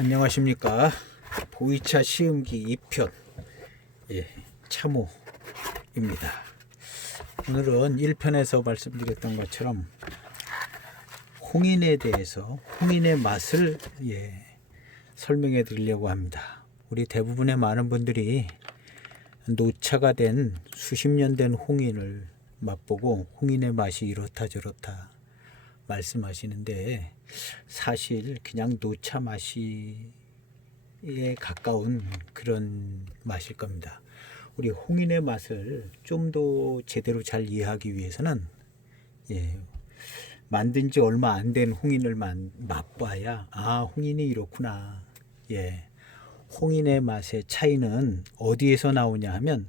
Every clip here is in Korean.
안녕하십니까. 보이차 시음기 2편 참호입니다. 오늘은 1편에서 말씀드렸던 것처럼 홍인에 대해서 홍인의 맛을 설명해 드리려고 합니다. 우리 대부분의 많은 분들이 노차가 된 수십 년 된 홍인을 맛보고 홍인의 맛이 이렇다 저렇다 말씀하시는데, 사실 그냥 노차 맛이에 가까운 그런 맛일 겁니다. 우리 홍인의 맛을 좀 더 제대로 잘 이해하기 위해서는 만든 지 얼마 안 된 홍인을 맛봐야 홍인이 이렇구나. 홍인의 맛의 차이는 어디에서 나오냐 하면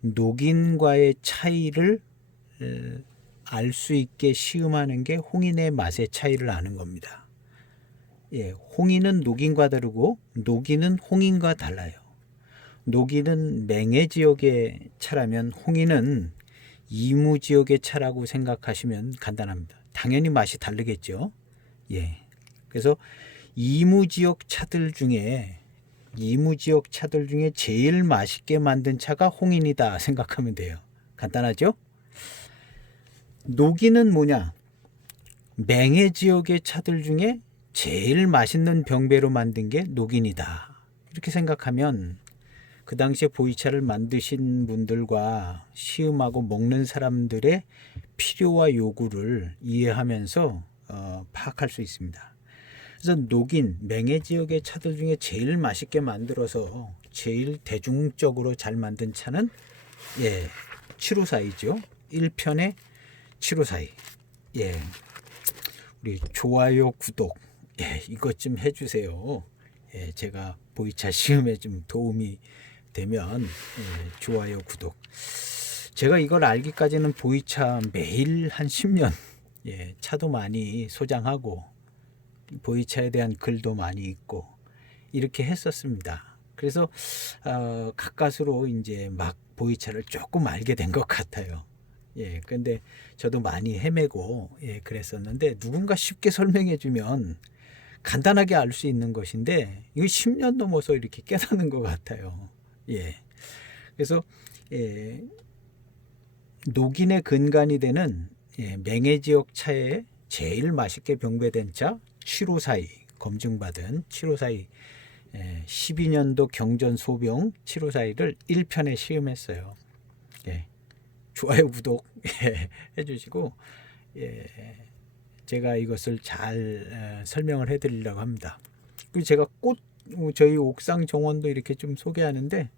녹인과의 차이를 알 수 있게 시음하는 게 홍인의 맛의 차이를 아는 겁니다. 홍인은 녹인과 다르고 녹인은 홍인과 달라요. 녹인은 맹해 지역의 차라면 홍인은 이무 지역의 차라고 생각하시면 간단합니다. 당연히 맛이 다르겠죠. 그래서 이무 지역 차들 중에 제일 맛있게 만든 차가 홍인이다 생각하면 돼요. 간단하죠? 녹인은 뭐냐? 맹해 지역의 차들 중에 제일 맛있는 병배로 만든 게 녹인이다. 이렇게 생각하면 그 당시에 보이차를 만드신 분들과 시음하고 먹는 사람들의 필요와 요구를 이해하면서 파악할 수 있습니다. 그래서 녹인, 맹해 지역의 차들 중에 제일 맛있게 만들어서 제일 대중적으로 잘 만든 차는 754이죠. 1편의 754. 우리 좋아요, 구독 이것 좀 해주세요. 제가 보이차 시음에 좀 도움이 되면 좋아요, 구독. 제가 이걸 알기까지는 보이차 매일 한 10년 차도 많이 소장하고 보이차에 대한 글도 많이 읽고 이렇게 했었습니다. 그래서 가까스로 이제 막 보이차를 조금 알게 된 것 같아요. 근데 저도 많이 헤매고 그랬었는데, 누군가 쉽게 설명해 주면 간단하게 알 수 있는 것인데 이거 10년 넘어서 이렇게 깨닫는 것 같아요. 그래서 녹인의 근간이 되는 맹해 지역 차에 제일 맛있게 병배된 차 7542, 검증받은 7542 12년도 경전 소병 7542를 1편에 시음했어요. 좋아요, 구독 해주시고 제가 이것을 잘 설명을 해드리려고 합니다. 그리고 제가 저희 옥상 정원도 이렇게 좀 소개하는데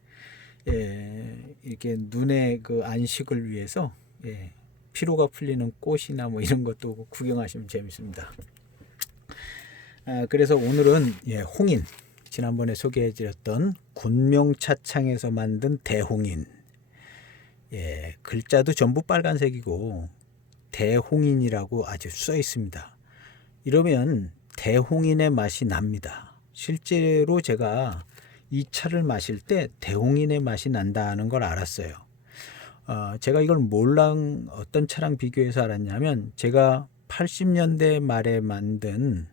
이렇게 눈의 그 안식을 위해서 피로가 풀리는 꽃이나 뭐 이런 것도 구경하시면 재밌습니다. 그래서 오늘은 홍인, 지난번에 소개해드렸던 군명차창에서 만든 대홍인, 글자도 전부 빨간색이고 대홍인이라고 아주 써 있습니다. 이러면 대홍인의 맛이 납니다. 실제로 제가 이 차를 마실 때 대홍인의 맛이 난다는 걸 알았어요. 제가 이걸 뭘랑 어떤 차랑 비교해서 알았냐면, 제가 80년대 말에 만든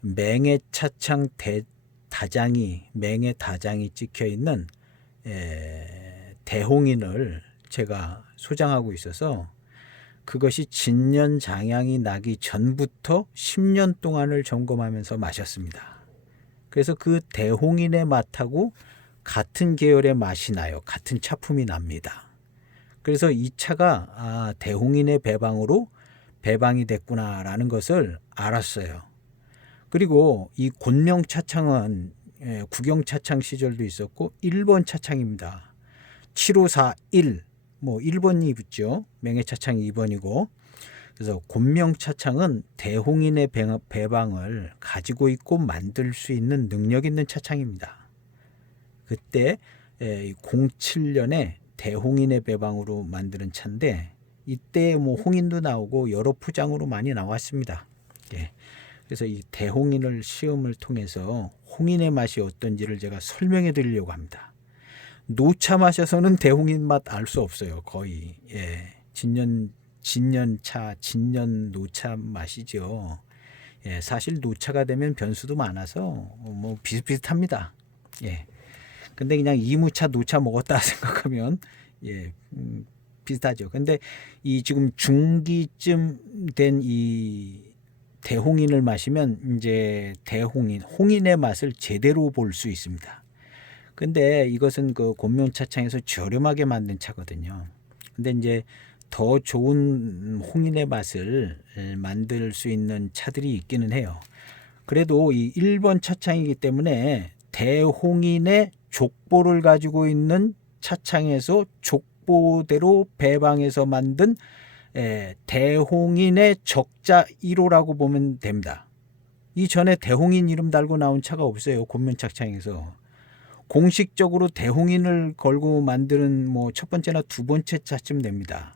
맹해 차창 맹해 다장이 찍혀 있는 대홍인을 제가 소장하고 있어서 그것이 진년 장향이 나기 전부터 10년 동안을 점검하면서 마셨습니다. 그래서 그 대홍인의 맛하고 같은 계열의 맛이 나요. 같은 차품이 납니다. 그래서 이 차가 대홍인의 배방으로 배방이 됐구나라는 것을 알았어요. 그리고 이 곤명 차창은 국영 차창 시절도 있었고 1번 차창입니다. 7541, 1번이 붙죠. 맹해 차창 2번이고. 그래서 곤명 차창은 대홍인의 배방을 가지고 있고 만들 수 있는 능력 있는 차창입니다. 그때 07년에 대홍인의 배방으로 만드는 차인데, 이때 홍인도 나오고 여러 포장으로 많이 나왔습니다. 그래서 이 대홍인을 시음을 통해서 홍인의 맛이 어떤지를 제가 설명해 드리려고 합니다. 노차 마셔서는 대홍인 맛 알 수 없어요. 거의 진년차, 진년 노차 맛이죠. 예, 사실 노차가 되면 변수도 많아서 뭐 비슷비슷합니다. 예. 근데 그냥 이무차 노차 먹었다 생각하면 예, 비슷하죠. 근데 이 지금 중기쯤 된 이 대홍인을 마시면 이제 대홍인, 홍인의 맛을 제대로 볼 수 있습니다. 근데 이것은 그 곤명차창에서 저렴하게 만든 차거든요. 근데 이제 더 좋은 홍인의 맛을 만들 수 있는 차들이 있기는 해요. 그래도 이 1번 차창이기 때문에 대홍인의 족보를 가지고 있는 차창에서 족보대로 배방해서 만든 대홍인의 적자 1호라고 보면 됩니다. 이전에 대홍인 이름 달고 나온 차가 없어요. 곤면차창에서. 공식적으로 대홍인을 걸고 만드는 뭐 첫 번째나 두 번째 차쯤 됩니다.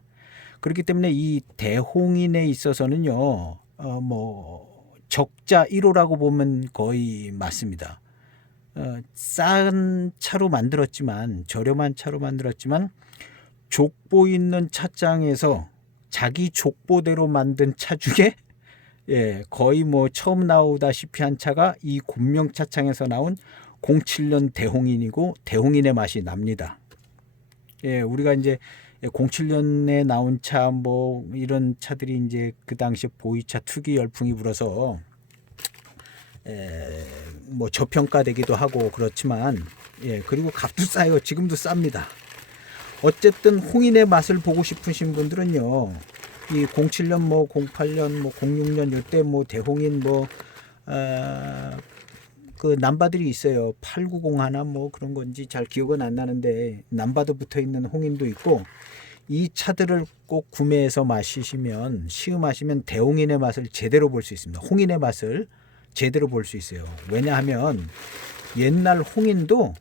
그렇기 때문에 이 대홍인에 있어서는요, 뭐 적자 1호라고 보면 거의 맞습니다. 싼 차로 만들었지만, 저렴한 차로 만들었지만 족보 있는 차장에서 자기 족보대로 만든 차 중에 거의 뭐 처음 나오다시피 한 차가 이 곤명차창에서 나온 07년 대홍인이고 대홍인의 맛이 납니다. 우리가 이제 07년에 나온 차 뭐 이런 차들이 이제 그 당시 보이차 투기 열풍이 불어서 뭐 저평가되기도 하고 그렇지만 그리고 값도 싸요. 지금도 쌉니다. 어쨌든 홍인의 맛을 보고 싶으신 분들은요, 이 07년 뭐 08년 뭐 06년 이때 뭐 대홍인 뭐 그 남바들이 있어요. 890 하나 뭐 그런 건지 잘 기억은 안 나는데 남바도 붙어 있는 홍인도 있고, 이 차들을 꼭 구매해서 마시시면 시음하시면 대홍인의 맛을 제대로 볼 수 있습니다. 홍인의 맛을 제대로 볼 수 있어요. 왜냐하면 옛날 홍인도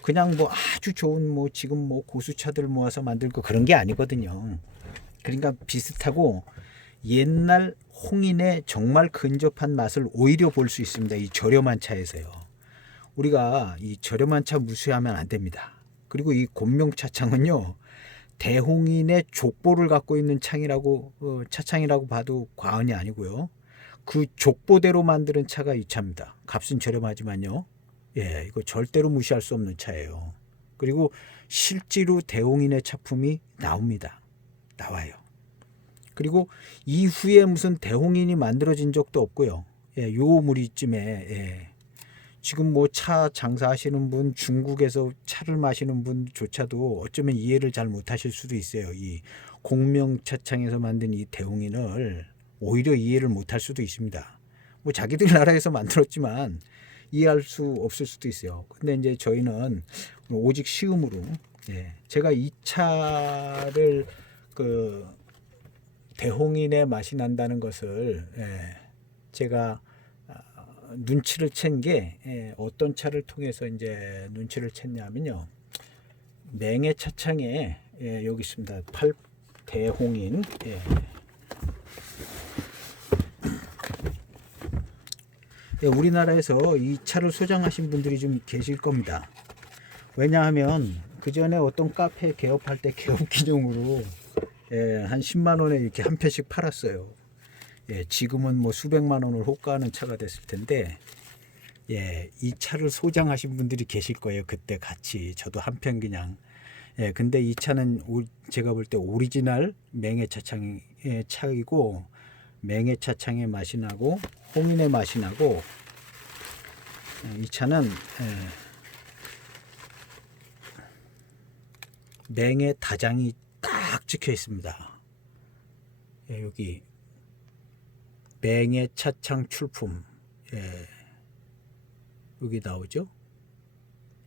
그냥 뭐 아주 좋은 뭐 지금 뭐 고수차들 모아서 만들고 그런 게 아니거든요. 그러니까 비슷하고 옛날 홍인의 정말 근접한 맛을 오히려 볼 수 있습니다. 이 저렴한 차에서요. 우리가 이 저렴한 차 무시하면 안 됩니다. 그리고 이 곤명차창은요, 대홍인의 족보를 갖고 있는 차창이라고 봐도 과언이 아니고요. 그 족보대로 만드는 차가 이 차입니다. 값은 저렴하지만요. 이거 절대로 무시할 수 없는 차예요. 그리고 실제로 대홍인의 차품이 나와요. 그리고 이후에 무슨 대홍인이 만들어진 적도 없고요. 요 무리쯤에 지금 뭐 차 장사하시는 분, 중국에서 차를 마시는 분조차도 어쩌면 이해를 잘 못하실 수도 있어요. 이 공명차창에서 만든 이 대홍인을 오히려 이해를 못할 수도 있습니다. 뭐 자기들 나라에서 만들었지만 이해할 수 없을 수도 있어요. 근데 이제 저희는 오직 시음으로 제가 이 차를 그 대홍인의 맛이 난다는 것을 제가 눈치를 챈 게 어떤 차를 통해서 이제 눈치를 챘냐면요. 맹해 차창에 여기 있습니다. 대홍인 우리나라에서 이 차를 소장하신 분들이 좀 계실 겁니다. 왜냐하면 그 전에 어떤 카페 개업할 때 개업 기념으로 한 10만 원에 이렇게 한 편씩 팔았어요. 지금은 뭐 수백만 원을 호가하는 차가 됐을 텐데, 이 차를 소장하신 분들이 계실 거예요. 그때 같이 저도 한 편 그냥. 근데 이 차는 제가 볼 때 오리지널 맹해차창의 차이고, 맹해차창의 맛이 나고 홍인의 맛이 나고, 이 차는 맹해 다장이 딱 찍혀 있습니다. 여기 맹해 차창 출품 여기 나오죠.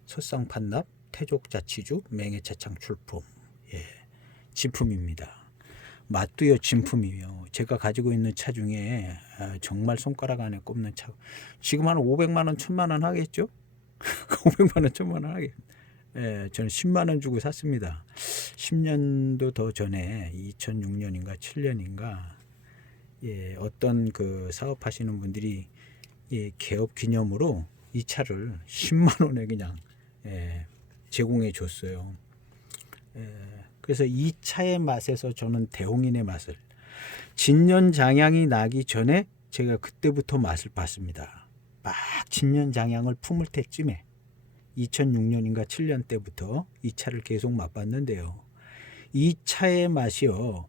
서쌍판납 태족자치주 맹해 차창 출품 진품입니다. 맛도요 진품이에요. 제가 가지고 있는 차 중에 정말 손가락 안에 꼽는 차. 지금 한 500만 원, 1000만 원 하겠죠? 500만 원, 1000만 원 하겠. 저는 10만 원 주고 샀습니다. 10년도 더 전에 2006년인가 7년인가 어떤 그 사업하시는 분들이 개업 기념으로 이 차를 10만 원에 그냥 제공해 줬어요. 그래서 이 차의 맛에서 저는 대홍인의 맛을 진년장향이 나기 전에 제가 그때부터 맛을 봤습니다. 막 진년장양을 품을 때쯤에 2006년인가 7년 때부터 이 차를 계속 맛봤는데요. 이 차의 맛이요.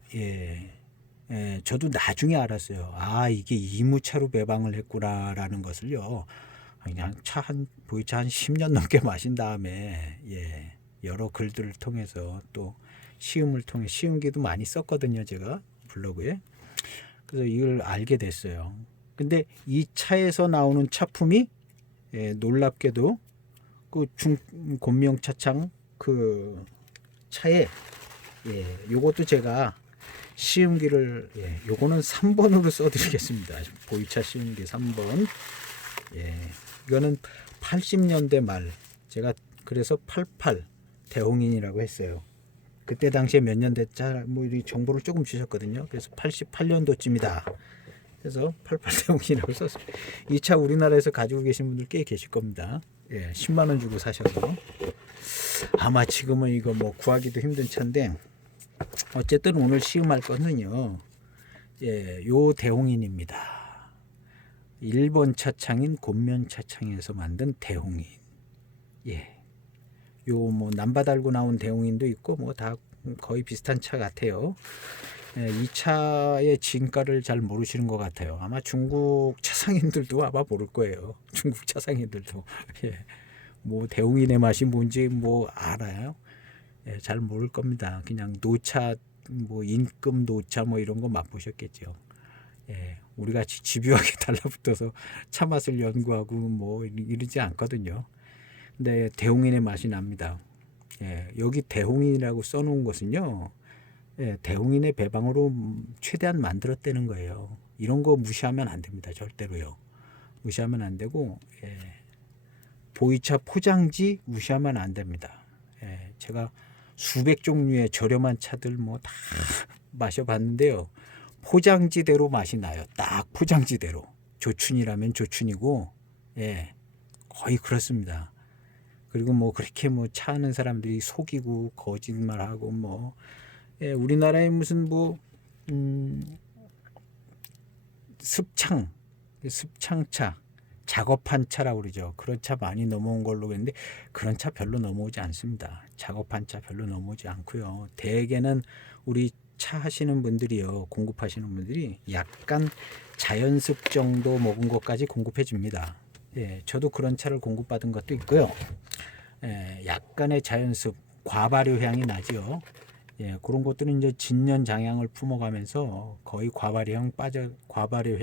저도 나중에 알았어요. 아, 이게 이무차로 배방을 했구나라는 것을요. 그냥 보이차 한 10년 넘게 마신 다음에 여러 글들을 통해서 또 시음을 통해 시음기도 많이 썼거든요. 제가 블로그에. 그래서 이걸 알게 됐어요. 근데 이 차에서 나오는 차품이 놀랍게도 그 곤명차창 그 차에 요것도 제가 시음기를 요거는 3번으로 써드리겠습니다. 보이차 시음기 3번. 이거는 80년대 말 제가 그래서 88 대홍인이라고 했어요. 그때 당시에 몇 년 됐자 뭐 이 정보를 조금 주셨거든요. 그래서 88년도쯤이다. 그래서 88 대홍인이라고 썼어요. 이 차 우리나라에서 가지고 계신 분들 꽤 계실 겁니다. 10만 원 주고 사셔서 아마 지금은 이거 뭐 구하기도 힘든 차인데 어쨌든 오늘 시음할 것은요. 요 대홍인입니다. 일본 차창인 곤면 차창에서 만든 대홍인. 요 뭐 남바 달고 나온 대홍인도 있고 뭐 다 거의 비슷한 차 같아요. 이 차의 진가를 잘 모르시는 것 같아요. 아마 중국 차상인들도 아마 모를 거예요. 중국 차상인들도 뭐 대홍인의 맛이 뭔지 뭐 알아요? 잘 모를 겁니다. 그냥 노차 뭐 인금 노차 뭐 이런 거 맛보셨겠죠. 우리 같이 집요하게 달라붙어서 차 맛을 연구하고 뭐 이러지 않거든요. 근데 대홍인의 맛이 납니다. 여기 대홍인이라고 써놓은 것은요. 대홍인의 배방으로 최대한 만들었다는 거예요. 이런 거 무시하면 안 됩니다. 절대로요. 무시하면 안 되고 보이차 포장지 무시하면 안 됩니다. 제가 수백 종류의 저렴한 차들 뭐 다 마셔봤는데요. 포장지대로 맛이 나요. 딱 포장지대로. 조춘이라면 조춘이고 거의 그렇습니다. 그리고 뭐 그렇게 뭐 차 하는 사람들이 속이고 거짓말하고 뭐 우리나라에 무슨 뭐 습창차 작업한 차라고 그러죠. 그런 차 많이 넘어온 걸로 했는데 그런 차 별로 넘어오지 않습니다. 작업한 차 별로 넘어오지 않고요. 대개는 우리 차 하시는 분들이요. 공급하시는 분들이 약간 자연습 정도 먹은 것까지 공급해 줍니다. 저도 그런 차를 공급받은 것도 있고요. 약간의 자연습 과발효 향이 나죠. 그런 것들은 이제 진년 장향을 품어가면서 거의 과발효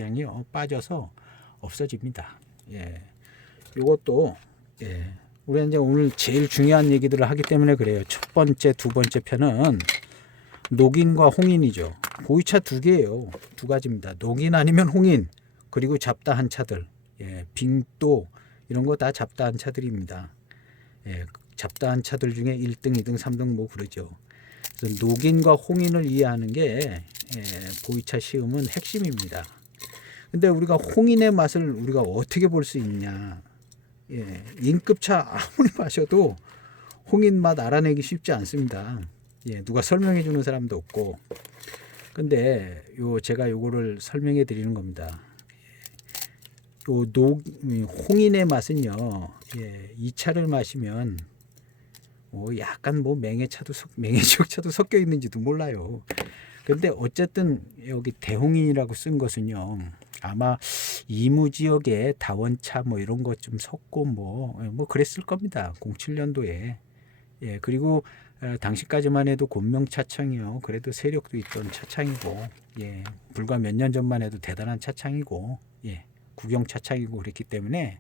향이요 빠져서 없어집니다. 이것도 우리가 이제 오늘 제일 중요한 얘기들을 하기 때문에 그래요. 첫 번째, 두 번째 편은 녹인과 홍인이죠. 보이차 두 개예요. 두 가지입니다. 녹인 아니면 홍인 그리고 잡다한 차들, 빙도 이런 거 다 잡다한 차들입니다. 잡다한 차들 중에 1등, 2등, 3등 뭐 그러죠. 그래서 녹인과 홍인을 이해하는 게 보이차 시음은 핵심입니다. 근데 우리가 홍인의 맛을 우리가 어떻게 볼 수 있냐? 인급차 아무리 마셔도 홍인 맛 알아내기 쉽지 않습니다. 누가 설명해 주는 사람도 없고. 근데 제가 요거를 설명해 드리는 겁니다. 홍인의 맛은요. 이 차를 마시면 약간 뭐 맹해지역차도 섞여 있는지도 몰라요. 근데 어쨌든 여기 대홍인이라고 쓴 것은요. 아마 이무 지역에 다원차 뭐 이런 것 좀 섞고 뭐 그랬을 겁니다. 07년도에. 그리고 당시까지만 해도 곤명차창이요. 그래도 세력도 있던 차창이고, 불과 몇 년 전만 해도 대단한 차창이고, 국영차창이고 그랬기 때문에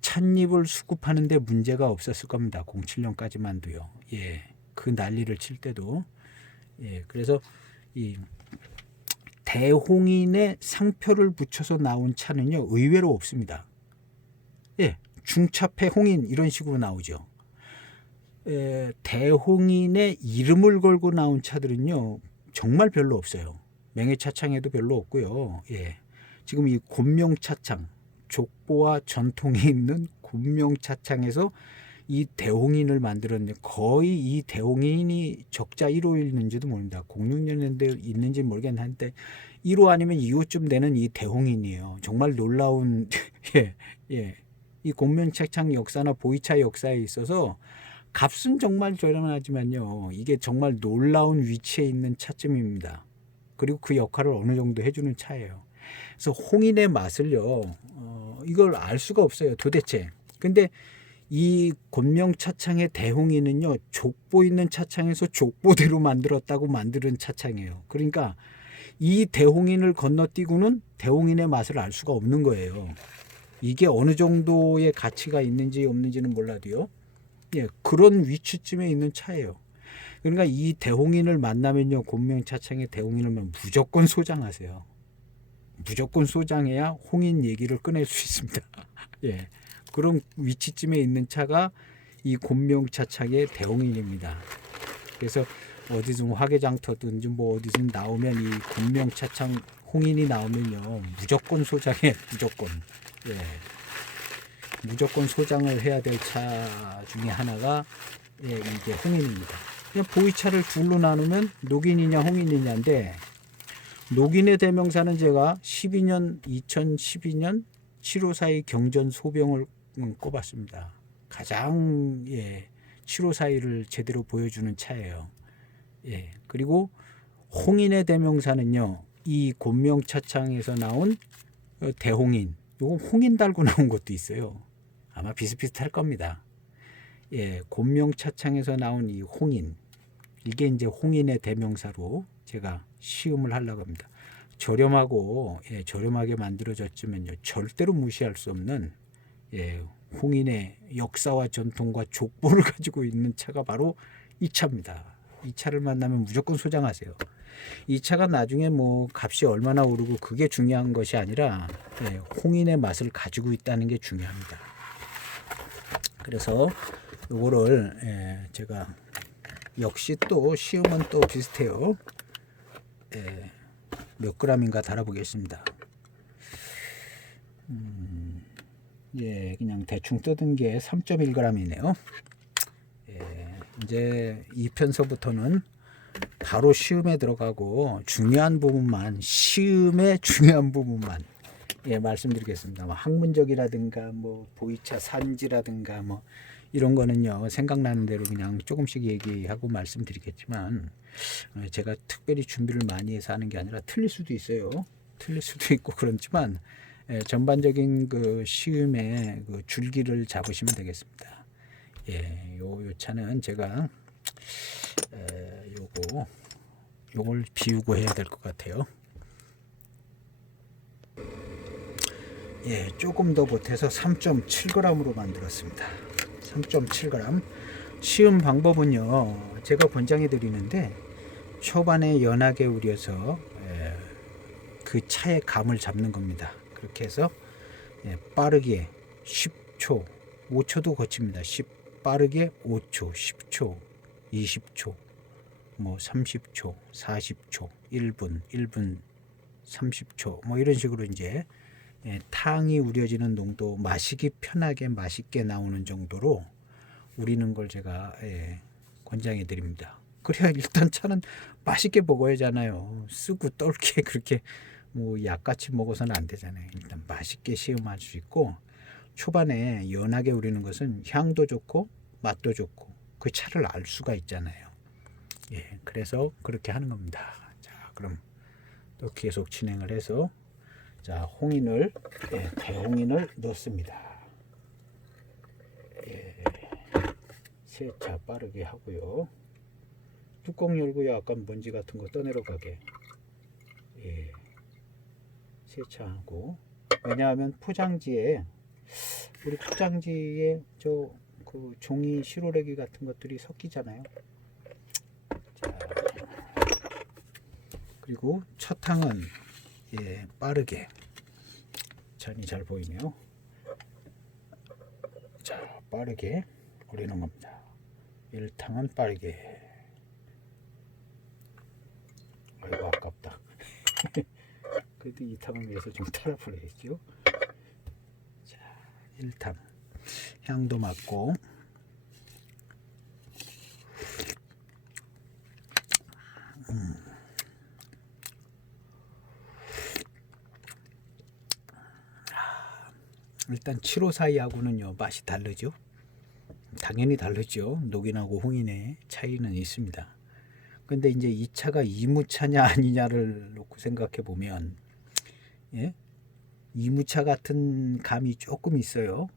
찻잎을 수급하는데 문제가 없었을 겁니다. 07년까지만도요. 그 난리를 칠 때도. 그래서 이 대홍인의 상표를 붙여서 나온 차는요 의외로 없습니다. 중차폐 홍인 이런 식으로 나오죠. 대홍인의 이름을 걸고 나온 차들은요 정말 별로 없어요. 명예차창에도 별로 없고요. 지금 이 곤명차창 족보와 전통이 있는 곤명차창에서 이 대홍인을 만들었는데 거의 이 대홍인이 적자 1호일는지도 모릅니다. 06년도에 있는지 모르겠는데 1호 아니면 2호쯤 되는 이 대홍인이에요. 정말 놀라운 예, 예. 이 곤명차창 역사나 보이차 역사에 있어서 값은 정말 저렴하지만요. 이게 정말 놀라운 위치에 있는 차점입니다. 그리고 그 역할을 어느 정도 해주는 차예요. 그래서 홍인의 맛을요. 이걸 알 수가 없어요. 도대체. 근데 이 곤명차창의 대홍인은요. 족보 있는 차창에서 족보대로 만들었다고 만드는 차창이에요. 그러니까 이 대홍인을 건너뛰고는 대홍인의 맛을 알 수가 없는 거예요. 이게 어느 정도의 가치가 있는지 없는지는 몰라도요. 예, 그런 위치쯤에 있는 차예요. 그러니까 이 대홍인을 만나면요. 곤명차창의 대홍인을 무조건 소장하세요. 무조건 소장해야 홍인 얘기를 꺼낼 수 있습니다. 예, 그런 위치쯤에 있는 차가 이 곤명차창의 대홍인입니다. 그래서 어디든 화개장터든지 뭐 어디든 나오면 이 곤명차창 홍인이 나오면요. 무조건 소장해. 무조건. 예. 무조건 소장을 해야 될 차 중에 하나가 예, 이게 홍인입니다. 그냥 보이차를 둘로 나누면 녹인이냐 홍인이냐인데 녹인의 대명사는 제가 2012년 7.54 경전 소병을 꼽았습니다. 가장 예, 7.54를 제대로 보여주는 차예요. 예, 그리고 홍인의 대명사는요. 이 곤명차창에서 나온 대홍인, 요거 홍인 달고 나온 것도 있어요. 아마 비슷비슷할 겁니다. 예, 곤명차창에서 나온 이 홍인, 이게 이제 홍인의 대명사로 제가 시음을 하려고 합니다. 저렴하고 예, 저렴하게 만들어졌지만요, 절대로 무시할 수 없는 예, 홍인의 역사와 전통과 족보를 가지고 있는 차가 바로 이 차입니다. 이 차를 만나면 무조건 소장하세요. 이 차가 나중에 뭐 값이 얼마나 오르고 그게 중요한 것이 아니라 예, 홍인의 맛을 가지고 있다는 게 중요합니다. 그래서 요거를 예, 제가 역시 또 시음은 또 비슷해요. 예, 몇 그램인가 달아보겠습니다. 예, 그냥 대충 뜯은 게 3.1g이네요. 예, 이제 2편서부터는 바로 시음에 들어가고 중요한 부분만, 시음의 중요한 부분만 예, 말씀드리겠습니다. 뭐 학문적이라든가 뭐 보이차 산지라든가 뭐 이런 거는요, 생각나는 대로 그냥 조금씩 얘기하고 말씀드리겠지만 제가 특별히 준비를 많이 해서 하는 게 아니라 틀릴 수도 있어요. 틀릴 수도 있고 그렇지만 전반적인 그 시음의 그 줄기를 잡으시면 되겠습니다. 예, 요 차는 제가 요걸 비우고 해야 될 것 같아요. 예, 조금 더 보태서 3.7g으로 만들었습니다. 3.7g. 시음 방법은요, 제가 권장해 드리는데 초반에 연하게 우려서 그 차의 감을 잡는 겁니다. 그렇게 해서 빠르게 10초, 5초도 거칩니다. 빠르게 5초, 10초, 20초, 뭐 30초, 40초, 1분 30초, 뭐 이런 식으로 이제 탕이 우려지는 농도, 마시기 편하게 맛있게 나오는 정도로 우리는 걸 제가 권장해 드립니다. 그래야 일단 차는 맛있게 먹어야 하잖아요. 쓰고 떫게 그렇게 뭐 약같이 먹어서는 안 되잖아요. 일단 맛있게 시음할 수 있고, 초반에 연하게 우리는 것은 향도 좋고 맛도 좋고 그 차를 알 수가 있잖아요. 예, 그래서 그렇게 하는 겁니다. 자, 그럼 또 계속 진행을 해서 자, 홍인을 대홍인을 넣습니다. 예, 세차 빠르게 하고요. 뚜껑 열고 약간 먼지 같은 거 떠내려가게 예, 세차하고, 왜냐하면 포장지에 우리 포장지에 저 그 종이 시로레기 같은 것들이 섞이잖아요. 자, 그리고 첫 탕은 예, 빠르게, 잔이 잘 보이네요. 자, 빠르게 우리는 겁니다. 1탕은 빠르게. 아이고 아깝다. 그래도 2탕을 위해서 좀 탈아버려야죠. 자, 1탕 향도 맡고 일단 754하고는요 맛이 다르죠. 당연히 다르죠. 녹인하고 홍인의 차이는 있습니다. 근데 이제 이 차가 이무차냐 아니냐를 놓고 생각해 보면, 예? 이무차 같은 감이 조금 있어요.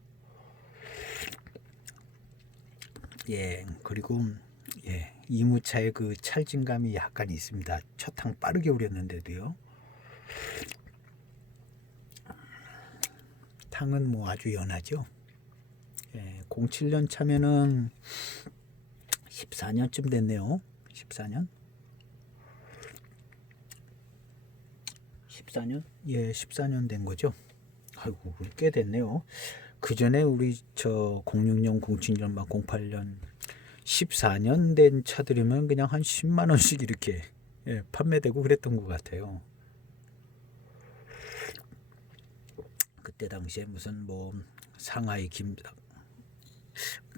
예, 그리고 예, 이무차의 그 찰진감이 약간 있습니다. 첫 탕 빠르게 우렸는데도요. 탕은 뭐 아주 연하죠. 예, 07년 차면은 14년쯤 됐네요. 14년? 14년? 예, 14년 된 거죠. 아이고, 꽤 됐네요. 그 전에 우리 저 06년, 07년, 막 08년, 14년 된 차들이면 그냥 한 10만 원씩 이렇게 예, 판매되고 그랬던 것 같아요. 그때 당시에 무슨 뭐 상하이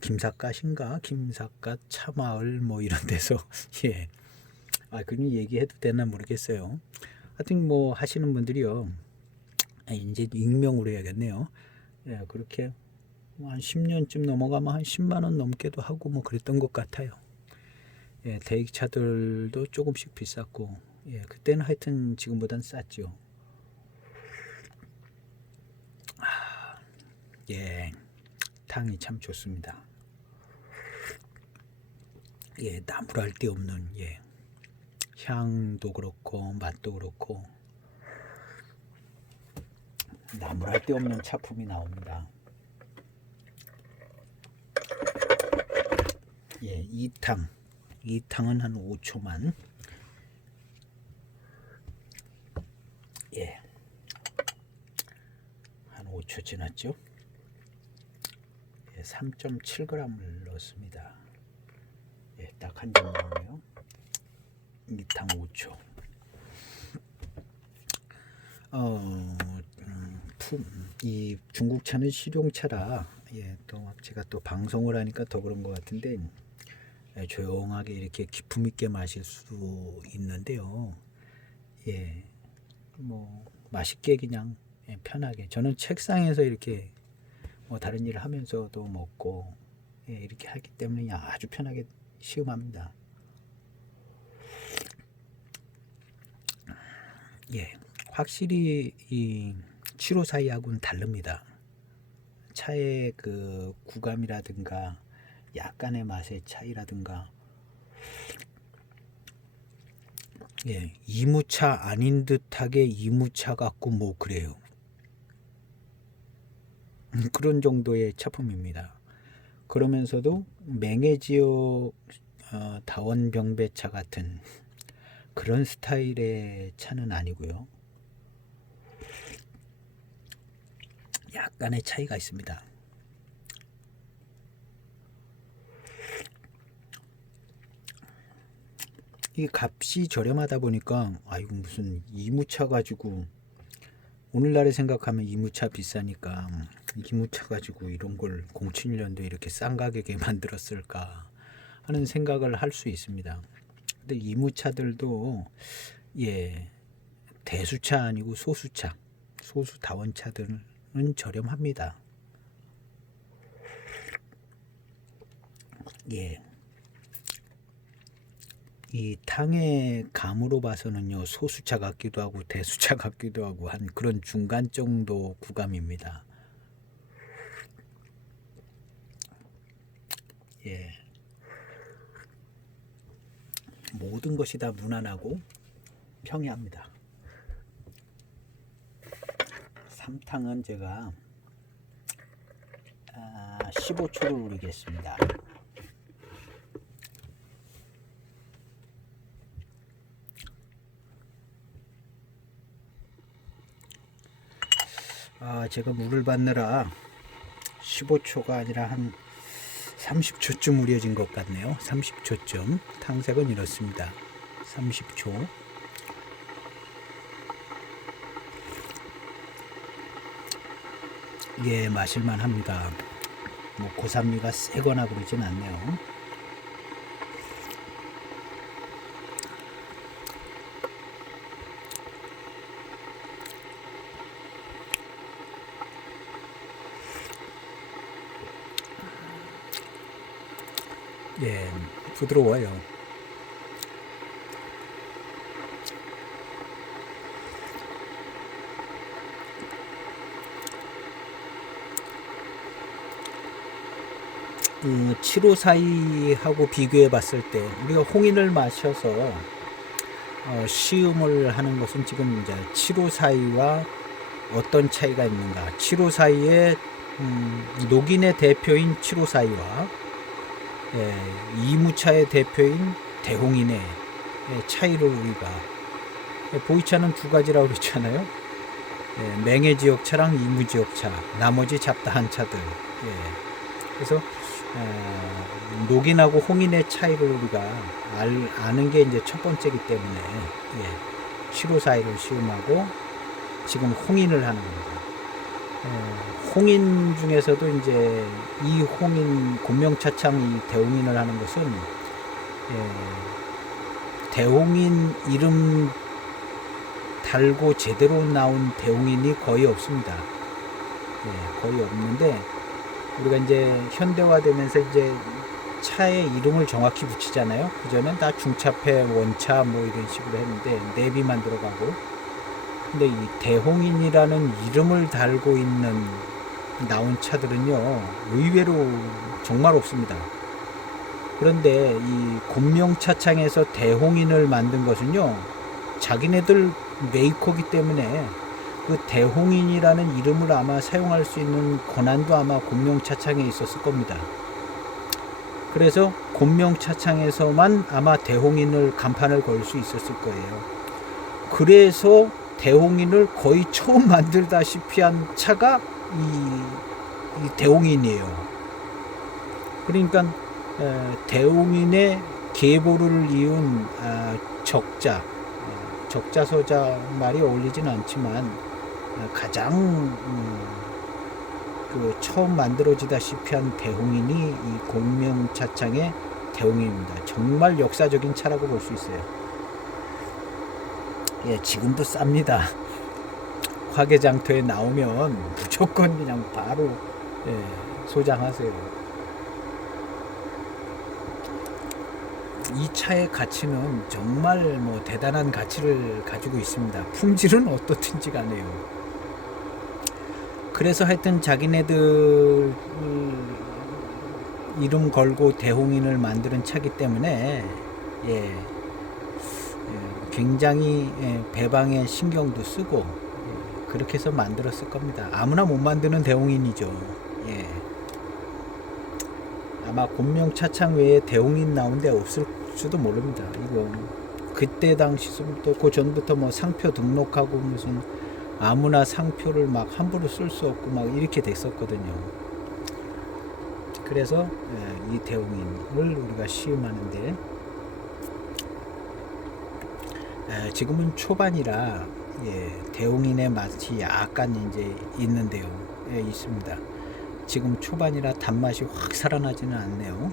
김삿갓인가 김삿갓 차마을 뭐 이런 데서 예, 그런 얘기해도 되나 모르겠어요. 하여튼 뭐 하시는 분들이요, 이제 익명으로 해야겠네요. 예, 그렇게 한 10년쯤 넘어가면 한 10만 원 넘게도 하고 뭐 그랬던 것 같아요. 예, 대기차들도 조금씩 비쌌고, 예, 그때는 하여튼 지금보단 쌌죠. 예, 탕이 참 좋습니다. 예, 나무랄 데 없는, 예, 향도 그렇고 맛도 그렇고 나무랄 데 없는 차품이 나옵니다. 예, 2탕은 한 5초만. 예, 한 5초 지났죠. 예, 3.7g을 넣었습니다. 예, 딱 한 잔 나오네요. 2탕 5초. 이 중국차는 실용차라, 예, 또 제가 또 방송을 하니까 더 그런 것 같은데, 예, 조용하게 이렇게 기품 있게 마실 수 있는데요. 예, 뭐 맛있게 그냥, 예, 편하게. 저는 책상에서 이렇게 뭐 다른 일을 하면서도 먹고, 예, 이렇게 하기 때문에 아주 편하게 시음합니다. 예, 확실히 이 754하고는 다릅니다. 차의 그 구감이라든가 약간의 맛의 차이라든가, 예, 이무차 아닌 듯하게 이무차 같고 뭐 그래요. 그런 정도의 차품입니다. 그러면서도 맹해지역 다원병배차 같은 그런 스타일의 차는 아니고요. 약간의 차이가 있습니다. 이 값이 저렴하다 보니까 이거 무슨 이무차 가지고, 오늘날에 생각하면 이무차 비싸니까 이무차 가지고 이런 걸 07년도 이렇게 싼 가격에 만들었을까 하는 생각을 할 수 있습니다. 근데 이무차들도, 예, 대수차 아니고 소수차, 소수 다원차들은 저렴합니다. 예, 이 탕의 감으로 봐서는요, 소수차 같기도 하고 대수차 같기도 하고 한 그런 중간 정도 구감입니다. 예, 모든 것이 다 무난하고 평이합니다. 3탕은 제가 15초를 우리겠습니다. 제가 물을 받느라 15초가 아니라 한 30초쯤 우려진 것 같네요. 30초쯤. 탕색은 이렇습니다. 30초. 예, 마실만 합니다. 뭐 고산미가 세거나 그러진 않네요. 예, 부드러워요. 그 7호사이하고 비교해 봤을 때 우리가 홍인을 마셔서 시음을 하는 것은 지금 이제 7호사이와 어떤 차이가 있는가? 7호사이의 녹인의 대표인 7호사이와 이무차의 대표인 대홍인의 차이를 우리가 보이차는 두 가지라고 그랬잖아요. 맹해지역차랑 이무지역차, 나머지 잡다한 차들. 그래서 녹인하고 홍인의 차이를 우리가 아는 게 이제 첫 번째이기 때문에 7호사이를 시음하고 지금 홍인을 하는 겁니다. 홍인 중에서도 이제 이 홍인 곤명차창 이 대홍인을 하는 것은 대홍인 이름 달고 제대로 나온 대홍인이 거의 없습니다. 거의 없는데 우리가 이제 현대화되면서 이제 차의 이름을 정확히 붙이잖아요. 그전엔 다 중차패, 원차 뭐 이런 식으로 했는데 내비만 들어가고. 근데 이 대홍인이라는 이름을 달고 있는 나온 차들은요 의외로 정말 없습니다. 그런데 이 곤명차창에서 대홍인을 만든 것은요 자기네들 메이커기 때문에 그 대홍인이라는 이름을 아마 사용할 수 있는 권한도 아마 곤명차창에 있었을 겁니다. 그래서 곤명차창에서만 아마 대홍인을 간판을 걸 수 있었을 거예요. 그래서 대홍인을 거의 처음 만들다시피 한 차가 이 대홍인이에요. 그러니까 대홍인의 계보를 이은 적자서자 말이 어울리진 않지만 가장 그 처음 만들어지다시피 한 대홍인이 이 곤명차창의 대홍인입니다. 정말 역사적인 차라고 볼 수 있어요. 지금도 쌉니다. 화개장터에 나오면 무조건 그냥 바로 소장하세요. 이 차의 가치는 정말 뭐 대단한 가치를 가지고 있습니다. 품질은 어떻든지 간에요. 그래서 하여튼 자기네들 이름 걸고 대홍인을 만드는 차기 때문에 굉장히 배방에 신경도 쓰고 그렇게 해서 만들었을 겁니다. 아무나 못 만드는 대홍인이죠. 아마 곤명차창 외에 대홍인 나온 데 없을지도 모릅니다. 이거 그때 당시부터 그 전부터 뭐 상표 등록하고 무슨 아무나 상표를 막 함부로 쓸 수 없고 막 이렇게 됐었거든요. 그래서 이 대홍인을 우리가 시음하는데 지금은 초반이라 대홍인의 맛이 약간 이제 있는데요. 있습니다. 지금 초반이라 단맛이 확 살아나지는 않네요.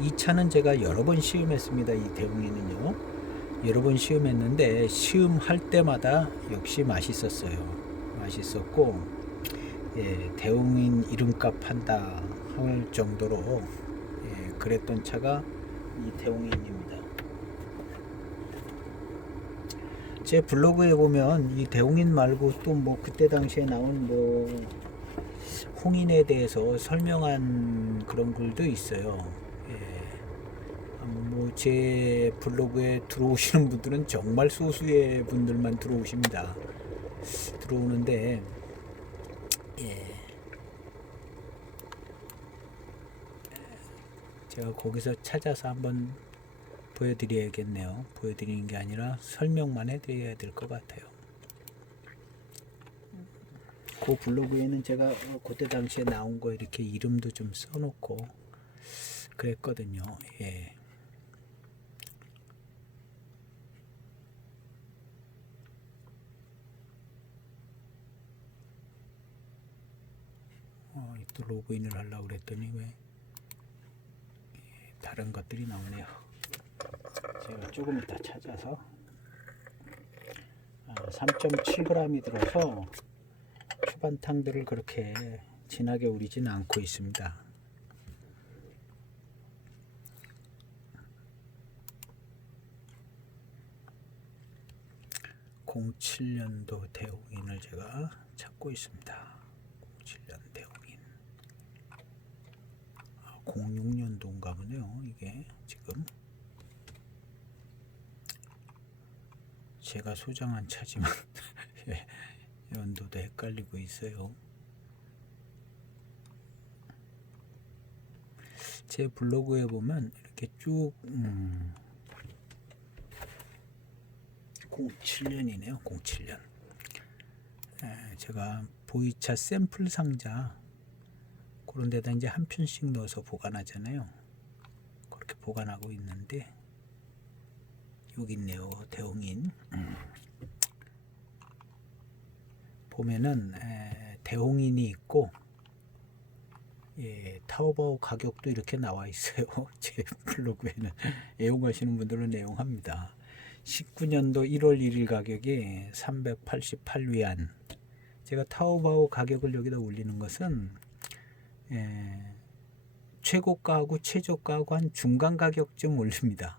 이 차는 제가 여러 번 시음했습니다. 이 대홍인은요. 여러 번 시음했는데 시음할 때마다 역시 맛있었어요. 맛있었고 대홍인 이름값 한다 할 정도로 그랬던 차가 이 대홍인입니다. 제 블로그에 보면 이 대홍인 말고 또 뭐 그때 당시에 나온 뭐 홍인에 대해서 설명한 그런 글도 있어요. 뭐 제 블로그에 들어오시는 분들은 정말 소수의 분들만 들어오십니다. 들어오는데 제가 거기서 찾아서 한번 보여드려야겠네요. 보여드리는 게 아니라 설명만 해드려야 될 것 같아요. 그 블로그에는 제가 그때 당시에 나온 거 이렇게 이름도 좀 써놓고 그랬거든요. 또 로그인을 하려고 그랬더니 왜 다른 것들이 나오네요. 제가 조금 이따 찾아서 3.7g이 들어서 초반탕들을 그렇게 진하게 우리진 않고 있습니다. 07년도 대홍인을 제가 찾고 있습니다. 07년 대홍인. 06년도인가 보네요. 이게 지금 제가 소장한 차지만 연도도 헷갈리고 있어요. 제 블로그에 보면 이렇게 쭉 07년이네요. 07년. 제가 보이차 샘플 상자 그런 데다 이제 한 편씩 넣어서 보관하잖아요. 그렇게 보관하고 있는데 여기 있네요. 대홍인. 보면은 대홍인이 있고 타오바오 가격도 이렇게 나와 있어요. 제 블로그에는 애용하시는 분들은 애용합니다. 19년도 1월 1일 가격이 388위안. 제가 타오바오 가격을 여기다 올리는 것은 최고가하고 최저가하고 한 중간 가격쯤 올립니다.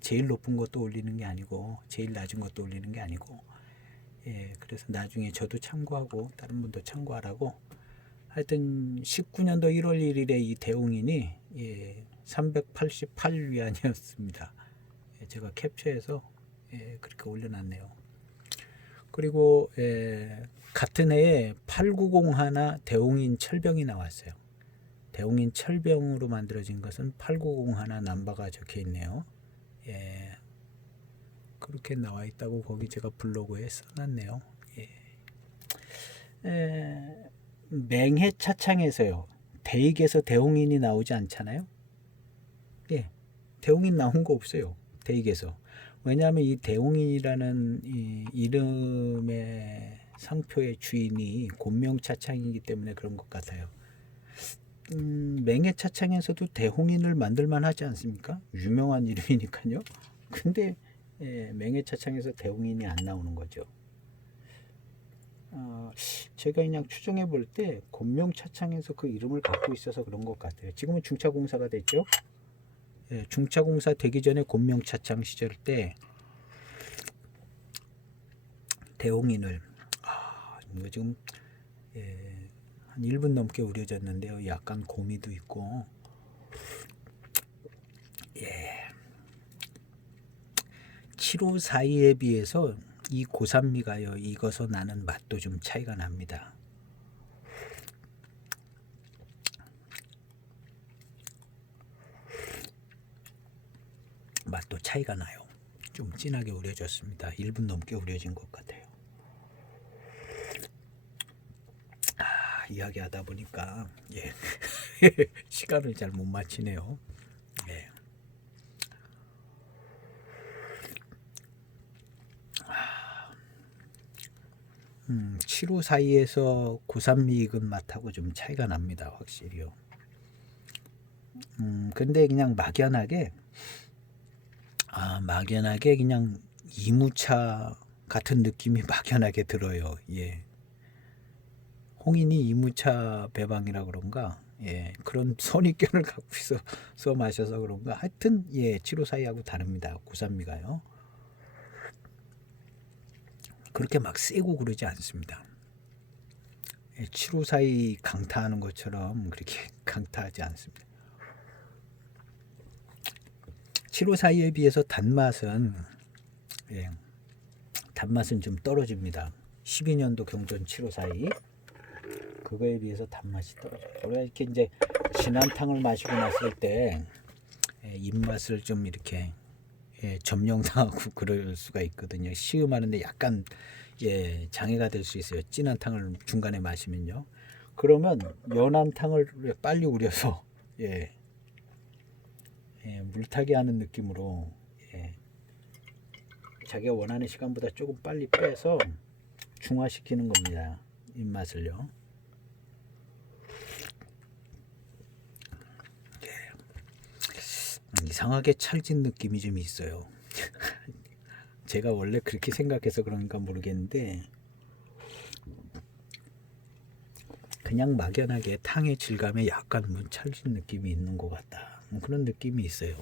제일 높은 것도 올리는 게 아니고 제일 낮은 것도 올리는 게 아니고 그래서 나중에 저도 참고하고 다른 분도 참고하라고 하여튼 19년도 1월 1일에 이 대홍인이 388위안이었습니다. 제가 캡처해서 그렇게 올려놨네요. 그리고 같은 해에 8901 대홍인 철병이 나왔어요. 대홍인 철병으로 만들어진 것은 8901 남바가 적혀 있네요. 그렇게 나와 있다고 거기 제가 블로그에 써놨네요. 맹해 차창에서요. 대익에서 대홍인이 나오지 않잖아요. 대홍인 나온 거 없어요. 대익에서. 왜냐하면 이 대홍인이라는 이 이름의 상표의 주인이 곤명차창이기 때문에 그런 것 같아요. 맹해차창에서도 대홍인을 만들만 하지 않습니까? 유명한 이름이니까요. 근데 맹해차창에서 대홍인이 안 나오는 거죠. 제가 그냥 추정해 볼 때 곤명차창에서 그 이름을 갖고 있어서 그런 것 같아요. 지금은 중차공사가 됐죠. 중차공사 되기 전에 곤명차창 시절 때 대홍인을 이거 지금 한 1분 넘게 우려졌는데요. 약간 고미도 있고 7542에 비해서 이 고산미가요 익어서 나는 맛도 좀 차이가 납니다. 맛도 차이가 나요. 좀 진하게 우려졌습니다. 1분 넘게 우려진 것 같아요. 이야기하다 보니까 시간을 잘 못 맞추네요. 7542에서 고산미 익은 맛하고 좀 차이가 납니다. 확실히요. 근데 그냥 막연하게 그냥 이무차 같은 느낌이 막연하게 들어요. 홍인이 이무차 배방이라 그런가 그런 선입견을 갖고 있어서 마셔서 그런가 하여튼 7542하고 다릅니다. 고산미가요. 그렇게 막 세고 그러지 않습니다. 7542 강타하는 것처럼 그렇게 강타하지 않습니다. 7542에 비해서 단맛은 좀 떨어집니다. 12년도 경전 7542 그거에 비해서 단맛이 떨어져요. 우리가 이렇게 이제 진한 탕을 마시고 났을 때 입맛을 좀 이렇게 점령당하고 그럴 수가 있거든요. 시음하는데 약간 장애가 될 수 있어요. 진한 탕을 중간에 마시면요. 그러면 연한 탕을 빨리 우려서 물타기 하는 느낌으로 자기가 원하는 시간보다 조금 빨리 빼서 중화시키는 겁니다. 입맛을요. 이상하게 찰진 느낌이 좀 있어요. 제가 원래 그렇게 생각해서 그런가 모르겠는데 그냥 막연하게 탕의 질감에 약간 찰진 느낌이 있는 것 같다. 그런 느낌이 있어요.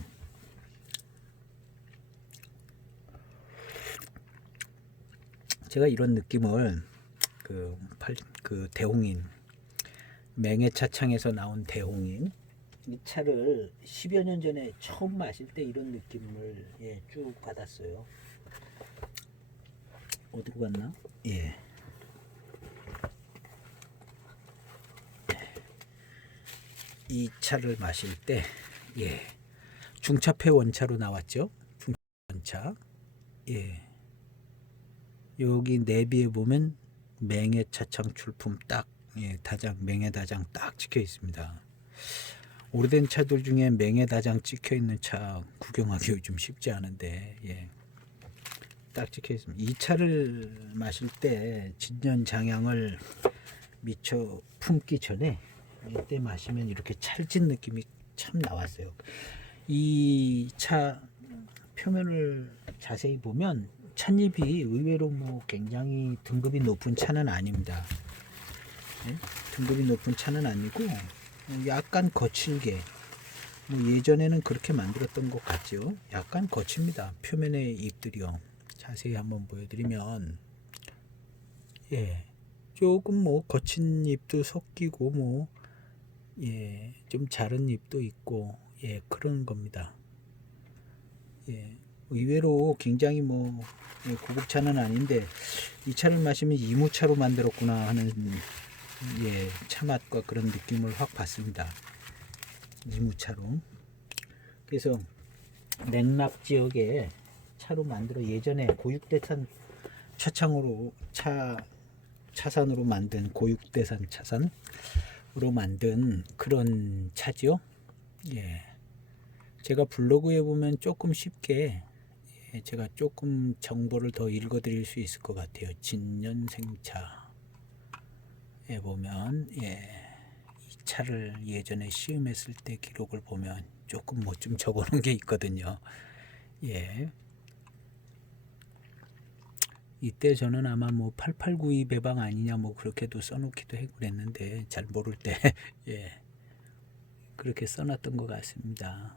제가 이런 느낌을 그 대홍인 맹해차창에서 나온 대홍인 이 차를 10여 년 전에 처음 마실 때 이런 느낌을 쭉 받았어요. 어디로 갔나? 예. 이 차를 마실 때 중차폐 원차로 나왔죠. 중차폐 원차. 여기 내비에 보면 맹해차창 출품 딱 다장 맹해다장 딱 찍혀 있습니다. 오래된 차들 중에 맹해다장 찍혀 있는 차 구경하기 요즘 쉽지 않은데 딱 찍혀 있습니다. 이 차를 마실 때 진년 장향을 미처 품기 전에 이때 마시면 이렇게 찰진 느낌이 참 나왔어요. 이 차 표면을 자세히 보면 찻잎이 의외로 뭐 굉장히 등급이 높은 차는 아닙니다. 등급이 높은 차는 아니고 약간 거칠게 예전에는 그렇게 만들었던 것 같죠. 약간 거칩니다. 표면의 잎들이요. 자세히 한번 보여드리면 조금 거친 잎도 섞이고 좀 자른 잎도 있고 그런 겁니다. 의외로 굉장히 고급차는 아닌데 이 차를 마시면 이무차로 만들었구나 하는 차 맛과 그런 느낌을 확 받습니다. 이무차로. 그래서 냉락 지역에 차로 만들어 예전에 고육대산 차창으로 차산으로 만든 고육대산 차산으로 만든 그런 차지요. 제가 블로그에 보면 조금 쉽게 제가 조금 정보를 더 읽어드릴 수 있을 것 같아요. 진년생차에 보면 이 차를 예전에 시음했을 때 기록을 보면 조금 좀 적어놓은 게 있거든요. 이때 저는 아마 8892 배방 아니냐 그렇게도 써놓기도 하고 그랬는데 잘 모를 때 그렇게 써놨던 것 같습니다.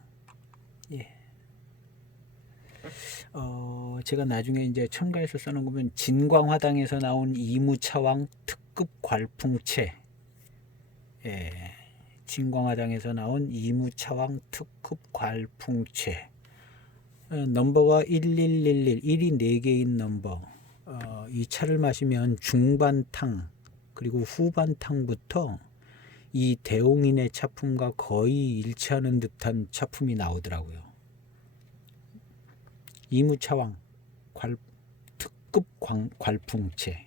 제가 나중에 이제 첨가해서 써놓은 거면 진광화당에서 나온 이무차왕 특급 괄풍채. 진광화당에서 나온 이무차왕 특급 괄풍채. 넘버가 1111, 1이 4개인 넘버. 이 차를 마시면 중반탕 그리고 후반탕부터 이 대홍인의 차품과 거의 일치하는 듯한 차품이 나오더라고요. 이무차왕 특급 괄풍채.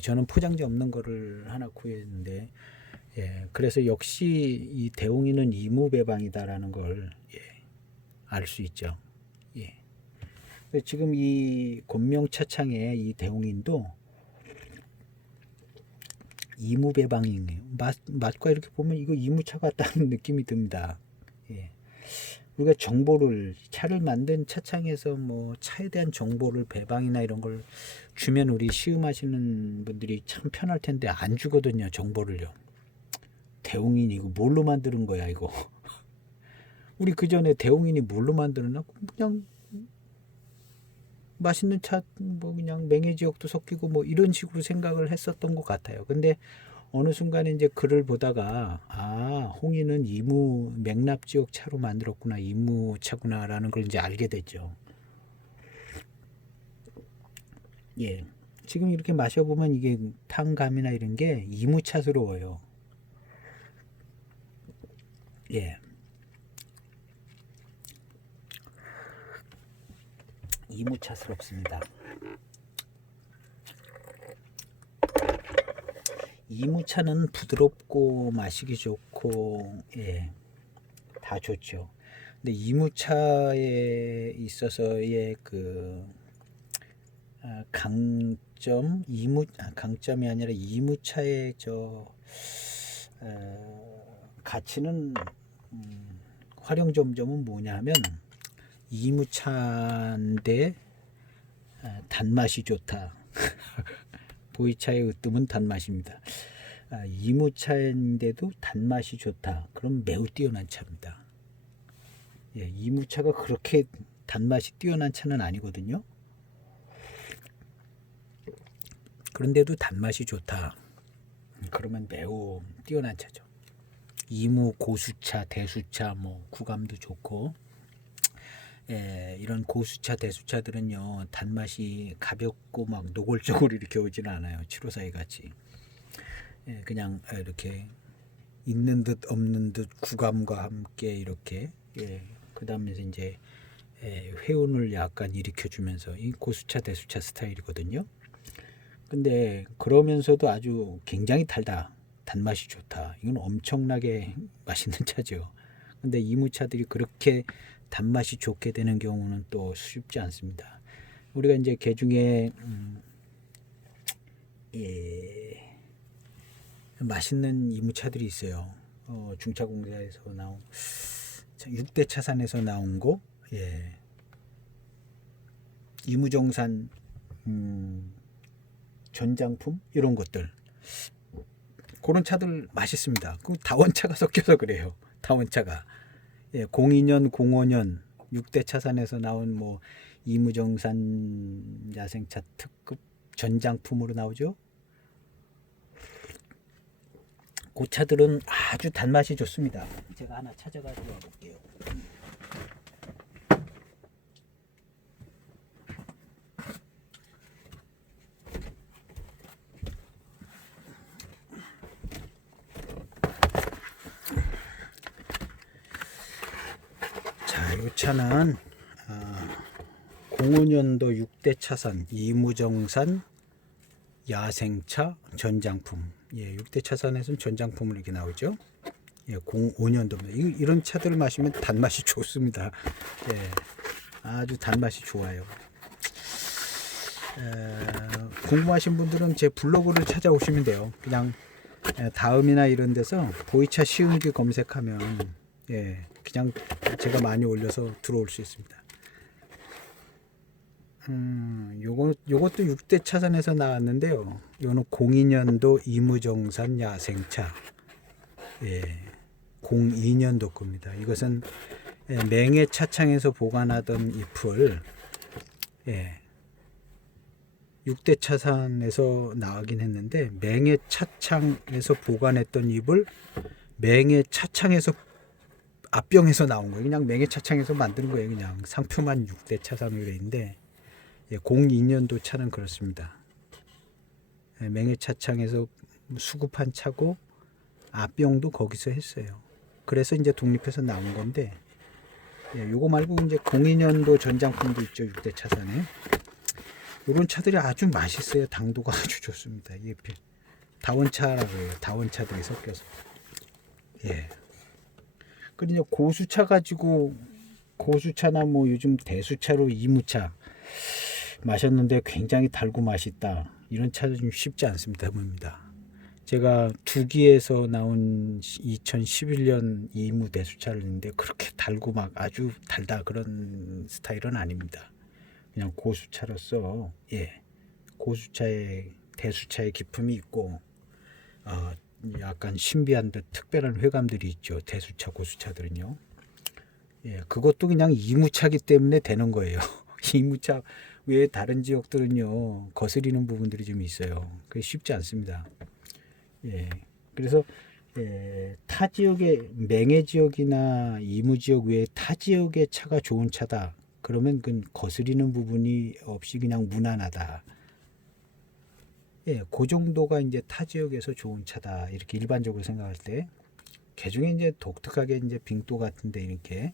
저는 포장지 없는 거를 하나 구했는데 그래서 역시 이 대홍인은 이무배방이다라는 걸 알 수 있죠. 지금 이 곤명차창의 이 대홍인도 이무배방이네요. 맛과 이렇게 보면 이거 이무차 같다는 느낌이 듭니다. 우리가 정보를 차를 만든 차창에서 차에 대한 정보를 배방이나 이런 걸 주면 우리 시음하시는 분들이 참 편할 텐데 안 주거든요. 정보를요. 대홍인 이거 뭘로 만드는 거야 이거. 우리 그 전에 대홍인이 뭘로 만드나 그냥 맛있는 차 그냥 맹해지역도 섞이고 이런 식으로 생각을 했었던 것 같아요. 근데 어느 순간에 이제 글을 보다가 홍인은 이무 맥납지역 차로 만들었구나, 이무차구나라는 걸 이제 알게 됐죠. 지금 이렇게 마셔보면 이게 탕감이나 이런 게 이무차스러워요. 이무차스럽습니다. 이무차는 부드럽고 마시기 좋고 다 좋죠. 근데 이무차에 있어서의 강점이 아니라 이무차의 가치는 활용 점은 뭐냐면 이무차인데 단맛이 좋다. 보이차의 으뜸은 단맛입니다. 이무차인데도 단맛이 좋다. 그럼 매우 뛰어난 차입니다. 이무차가 그렇게 단맛이 뛰어난 차는 아니거든요. 그런데도 단맛이 좋다. 그러면 매우 뛰어난 차죠. 이무, 고수차, 대수차, 뭐 구감도 좋고, 이런 고수차, 대수차들은요 단맛이 가볍고 막 노골적으로 이렇게 오지는 않아요. 754이 같이. 그냥 이렇게 있는 듯 없는 듯 구감과 함께 이렇게, 그 다음에 이제 회운을 약간 일으켜주면서 이 고수차, 대수차 스타일이거든요. 근데 그러면서도 아주 굉장히 달다. 단맛이 좋다. 이건 엄청나게 맛있는 차죠. 근데 이무차들이 그렇게 단맛이 좋게 되는 경우는 또 쉽지 않습니다. 우리가 이제 개중에 맛있는 이무차들이 있어요. 중차공사에서 나온 6대 차산에서 나온 거, 이무정산 전장품 이런 것들, 그런 차들 맛있습니다. 그 다원차가 섞여서 그래요. 다원차가 02년 05년 6대 차산에서 나온 뭐 이무정산 야생차 특급 전장품으로 나오죠. 그 차들은 아주 단맛이 좋습니다. 제가 하나 찾아가지고 와볼게요. 자, 이 차는 05년도 6대 차산 이무정산 야생차 전장품. 6대 차산에서는 전장품으로 이렇게 나오죠. 05년도입니다. 이런 차들을 마시면 단맛이 좋습니다. 아주 단맛이 좋아요. 궁금하신 분들은 제 블로그를 찾아오시면 돼요. 그냥 다음이나 이런 데서 보이차 시음기 검색하면 그냥 제가 많이 올려서 들어올 수 있습니다. 요것도 6대 차산에서 나왔는데요. 요거는 02년도 이무정산 야생차. 02년도 겁니다. 이것은 맹해 차창에서 보관하던 잎을 6대 차산에서 나가긴 했는데, 맹해 차창에서 보관했던 잎을 맹해 차창에서 압병해서 나온 거예요. 그냥 맹해 차창에서 만든 거예요. 그냥 상표만 6대 차산으로 돼 있는데, 02년도 차는 그렇습니다. 맹해 차창에서 수급한 차고 압병도 거기서 했어요. 그래서 이제 독립해서 나온 건데, 요거 말고 이제 02년도 전장품도 있죠. 6대 차산에. 이런 차들이 아주 맛있어요. 당도가 아주 좋습니다. 이게 다원차라고 해요. 다원차들이 섞여서. 그리고 고수차 가지고, 고수차나 뭐 요즘 대수차로 이무차 마셨는데 굉장히 달고 맛있다. 이런 차도 좀 쉽지 않습니다. 봅니다. 제가 두기에서 나온 2011년 이무 대수차를 했는데 그렇게 달고 막 아주 달다 그런 스타일은 아닙니다. 그냥 고수차로서 고수차의 대수차의 기품이 있고 약간 신비한 듯 특별한 회감들이 있죠. 대수차 고수차들은요. 그것도 그냥 이무차기 때문에 되는 거예요. 이무차 외에 다른 지역들은요 거스리는 부분들이 좀 있어요. 그게 쉽지 않습니다. 그래서 타 지역의 맹해 지역이나 이무 지역 외에 타 지역의 차가 좋은 차다. 그러면 그 거스리는 부분이 없이 그냥 무난하다. 그 정도가 이제 타 지역에서 좋은 차다. 이렇게 일반적으로 생각할 때, 개중에 이제 독특하게 이제 빙도 같은데 이렇게,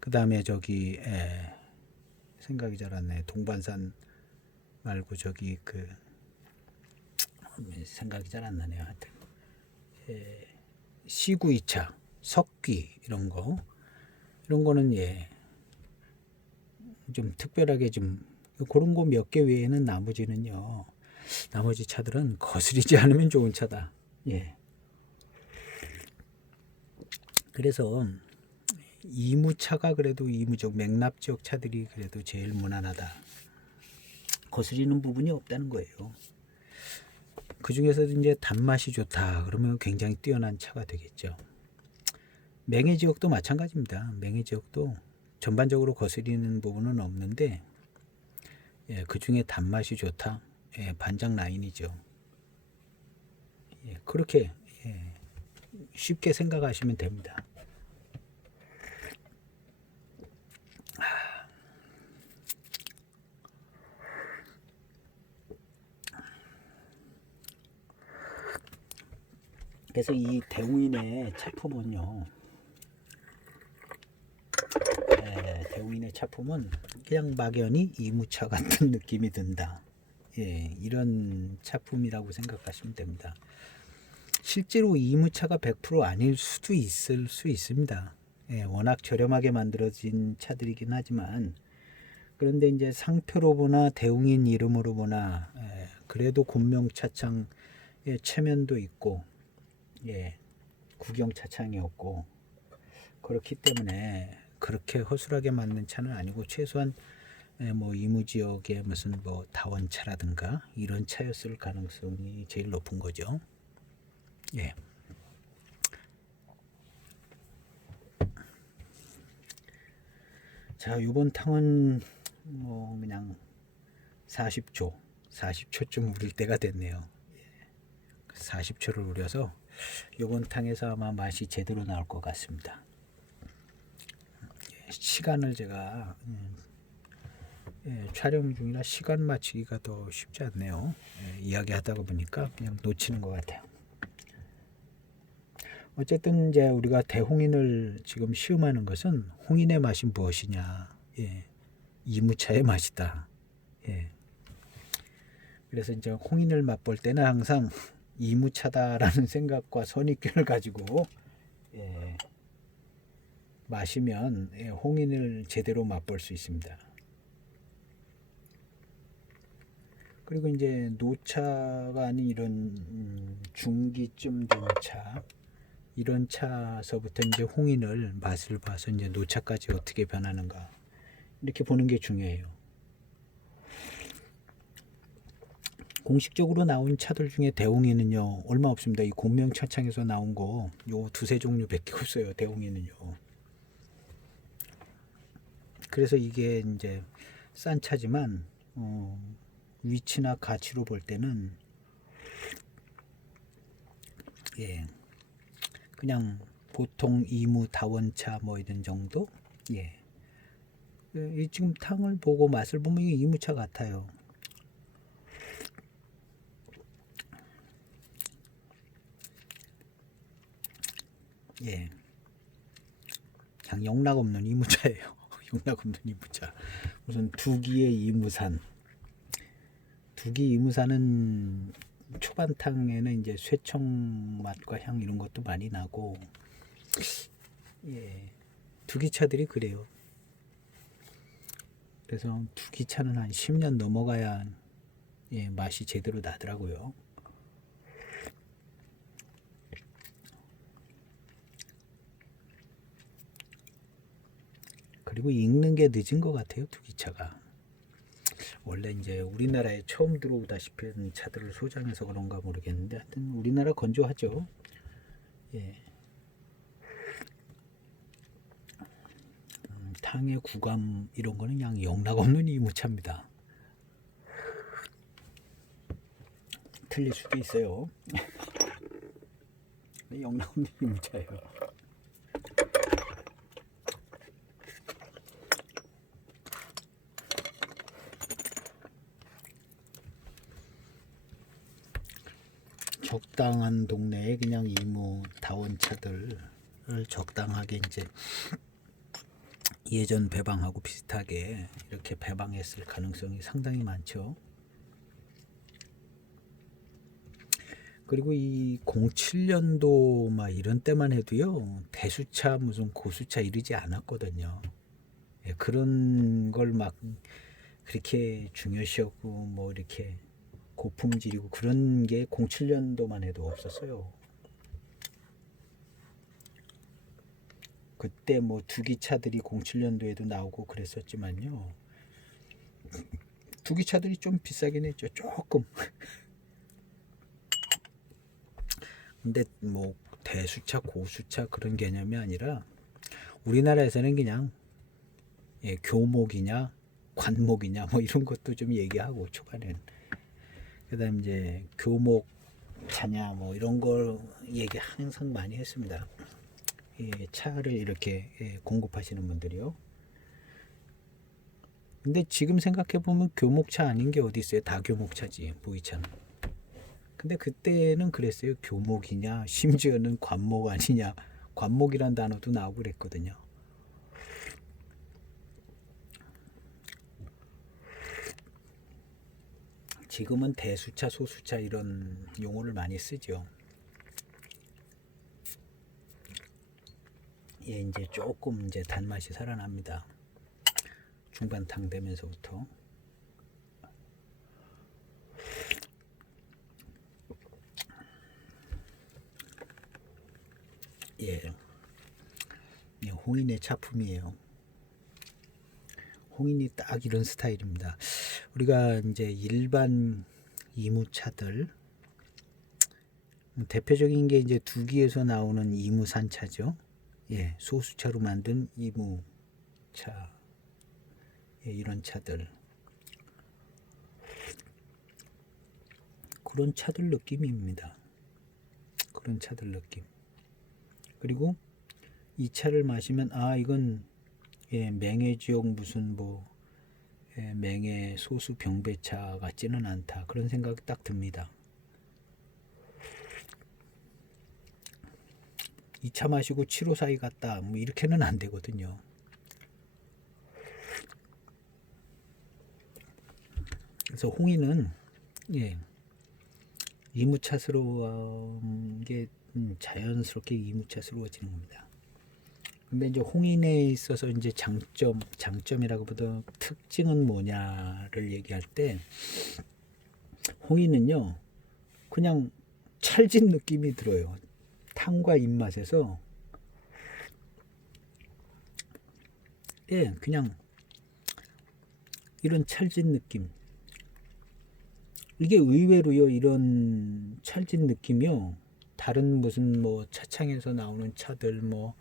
그 다음에 저기 생각이 잘 안 나요. 동반산 말고 저기 생각이 잘 안 나네요. 하여튼 시구 2차, 석귀 이런 거는 좀 특별하게 좀 그런 거 몇 개 외에는 나머지 차들은 거스리지 않으면 좋은 차다. 그래서 이무차가 그래도 이무적 맥납 지역 차들이 그래도 제일 무난하다. 거스리는 부분이 없다는 거예요. 그 중에서도 이제 단맛이 좋다. 그러면 굉장히 뛰어난 차가 되겠죠. 맹해 지역도 마찬가지입니다. 맹해 지역도 전반적으로 거스리는 부분은 없는데, 그 중에 단맛이 좋다. 예, 반장 라인이죠. 예, 그렇게 예, 쉽게 생각하시면 됩니다. 그래서 이 대웅인의 차품은요, 대웅인의 차품은 그냥 막연히 이무차 같은 느낌이 든다. 예, 이런 차품이라고 생각하시면 됩니다. 실제로 이무차가 100% 아닐 수도 있을 수 있습니다. 예, 워낙 저렴하게 만들어진 차들이긴 하지만, 그런데 이제 상표로 보나 대웅인 이름으로 보나 그래도 곤명 차창 체면도 있고, 예, 구경 차창이었고, 그렇기 때문에 그렇게 허술하게 만든 차는 아니고 최소한 뭐 이무 지역의 무슨 뭐 다원차라든가 이런 차였을 가능성이 제일 높은 거죠. 예. 자, 이번 탕은 뭐 그냥 40초쯤 우릴 때가 됐네요. 40초를 우려서 이번 탕에서 아마 맛이 제대로 나올 것 같습니다. 시간을 제가 촬영 중이라 시간 맞추기가 더 쉽지 않네요. 이야기하다가 보니까 그냥 놓치는 것 같아요. 어쨌든 이제 우리가 대홍인을 지금 시음하는 것은 홍인의 맛이 무엇이냐, 이무차의 맛이다. 그래서 이제 홍인을 맛볼 때는 항상 이무차다라는 생각과 선입견을 가지고 마시면 홍인을 제대로 맛볼 수 있습니다. 그리고 이제 노차가 아닌 이런 중기쯤 된 차, 이런 차서부터 이제 홍인을 맛을 봐서 이제 노차까지 어떻게 변하는가 이렇게 보는 게 중요해요. 공식적으로 나온 차들 중에 대홍이는요 얼마 없습니다. 이 곤명 차창에서 나온 거 요 두세 종류밖에 없어요. 대홍이는요. 그래서 이게 이제 싼 차지만 위치나 가치로 볼 때는 그냥 보통 이무 다원차 뭐 이런 정도. 이 지금 탕을 보고 맛을 보면 이게 이무차 같아요. 그냥 영락 없는 이무차예요. 영락 없는 이무차. 무슨 두기의 이무산. 두기 이무산은 초반탕에는 이제 쇠청 맛과 향 이런 것도 많이 나고, 두기차들이 그래요. 그래서 두기차는 한 10년 넘어가야 맛이 제대로 나더라고요. 그리고 익는 게 늦은 것 같아요. 두기차가. 원래 이제 우리나라에 처음 들어오다시피 한 차들을 소장해서 그런가 모르겠는데 하여튼 우리나라 건조하죠. 탕의 구감 이런 거는 그냥 영락 없는 이무차입니다. 틀릴 수도 있어요. 영락 없는 이무차예요. 적당한 동네에 그냥 이무 다원차들을 적당하게 이제 예전 배방하고 비슷하게 이렇게 배방했을 가능성이 상당히 많죠. 그리고 이 07년도 막 이런 때만 해도요 대수차 무슨 고수차 이러지 않았거든요. 그런 걸 막 그렇게 중요시하고 뭐 이렇게 고품질이고 그런 게 07년도만 해도 없었어요. 그때 뭐 두기차들이 07년도에도 나오고 그랬었지만요. 두기차들이 좀 비싸긴 했죠. 조금. 근데 뭐 대수차, 고수차 그런 개념이 아니라 우리나라에서는 그냥 교목이냐 관목이냐 뭐 이런 것도 좀 얘기하고 초반에는 그다음 이제 교목 차냐 뭐 이런 걸 얘기 항상 많이 했습니다. 예, 차를 이렇게 공급하시는 분들이요. 근데 지금 생각해 보면 교목차 아닌 게 어디 있어요? 다 교목차지 보이차는. 근데 그때는 그랬어요. 교목이냐 심지어는 관목 아니냐. 관목이란 단어도 나오고 그랬거든요. 지금은 대수차, 소수차 이런 용어를 많이 쓰죠. 예, 이제 조금 이제 단맛이 살아납니다. 중반탕 되면서부터. 예, 홍인의 차품이에요. 홍인이 딱 이런 스타일입니다. 우리가 이제 일반 이무차들 대표적인 게 이제 두기에서 나오는 이무산차죠. 예, 소수차로 만든 이무차. 예, 이런 차들. 그런 차들 느낌입니다. 그런 차들 느낌. 그리고 이 차를 마시면 아 이건 예, 맹해 지역 무슨 뭐 예, 맹해 소수 병배차 같지는 않다. 그런 생각이 딱 듭니다. 이 차 마시고 7호 사이 같다. 뭐 이렇게는 안 되거든요. 그래서 홍이는 예, 이무차스러운 게 자연스럽게 이무차스러워지는 겁니다. 근데 이제 홍인에 있어서 이제 장점이라고보다 특징은 뭐냐를 얘기할 때 홍인은요 그냥 찰진 느낌이 들어요. 탕과 입맛에서 예 그냥 이런 찰진 느낌. 이게 의외로요 이런 찰진 느낌이요 다른 무슨 뭐 차창에서 나오는 차들 뭐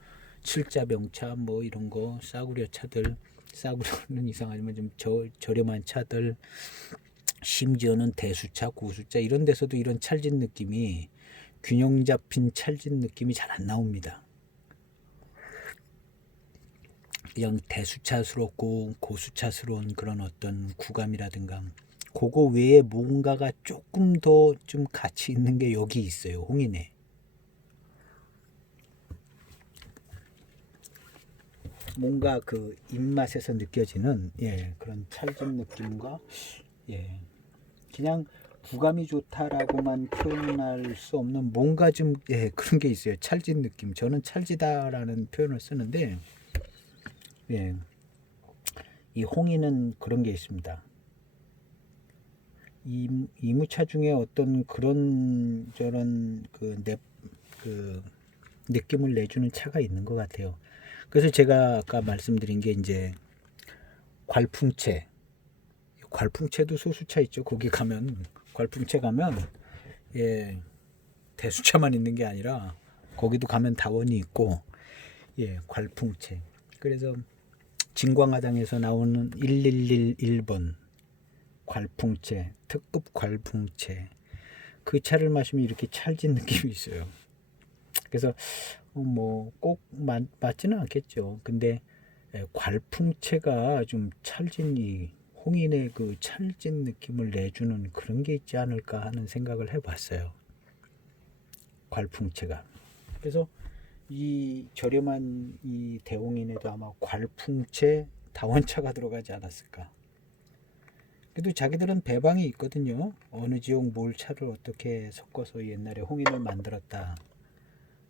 칠자병차 뭐 이런 거 싸구려 차들 싸구려는 이상하지만 좀 저렴한 차들 심지어는 대수차 고수차 이런 데서도 이런 찰진 느낌이 균형 잡힌 찰진 느낌이 잘 안 나옵니다. 그냥 대수차스럽고 고수차스러운 그런 어떤 구감이라든가 그거 외에 뭔가가 조금 더 좀 가치 있는 게 여기 있어요. 홍인에. 뭔가 그 입맛에서 느껴지는 예, 그런 찰진 느낌과 예, 그냥 구감이 좋다라고만 표현할 수 없는 뭔가 좀 예, 그런 게 있어요. 찰진 느낌. 저는 찰지다라는 표현을 쓰는데 예, 이 홍이는 그런 게 있습니다. 이무차 중에 어떤 그런 저런 그 느낌을 내주는 차가 있는 것 같아요. 그래서 제가 아까 말씀드린 게 이제 괄풍채도 소수차 있죠. 거기 가면 괄풍채 가면 예 대수차만 있는 게 아니라 거기도 가면 다원이 있고 예 괄풍채. 그래서 진광화당에서 나오는 1111번 괄풍채 특급 괄풍채 그 차를 마시면 이렇게 찰진 느낌이 있어요. 그래서 뭐 꼭 맞지는 않겠죠. 근데 괄풍채가 좀 찰진 이 홍인의 그 찰진 느낌을 내주는 그런 게 있지 않을까 하는 생각을 해봤어요. 괄풍채가. 그래서 이 저렴한 이 대홍인에도 아마 괄풍채 다원차가 들어가지 않았을까. 그래도 자기들은 배방이 있거든요. 어느 지역 뭘 차를 어떻게 섞어서 옛날에 홍인을 만들었다.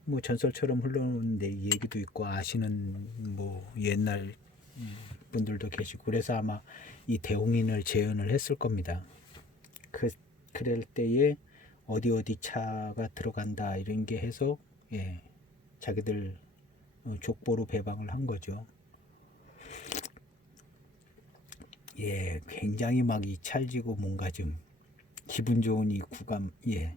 뭐 전설처럼 흘러오는 내 얘기도 있고 아시는 뭐 옛날 분들도 계시고 그래서 아마 이 대홍인을 재현을 했을 겁니다. 그럴 때에 어디 차가 들어간다 이런 게 해서 예, 자기들 족보로 배방을 한 거죠. 예, 굉장히 막 이 찰지고 뭔가 좀 기분 좋은 이 구감 예.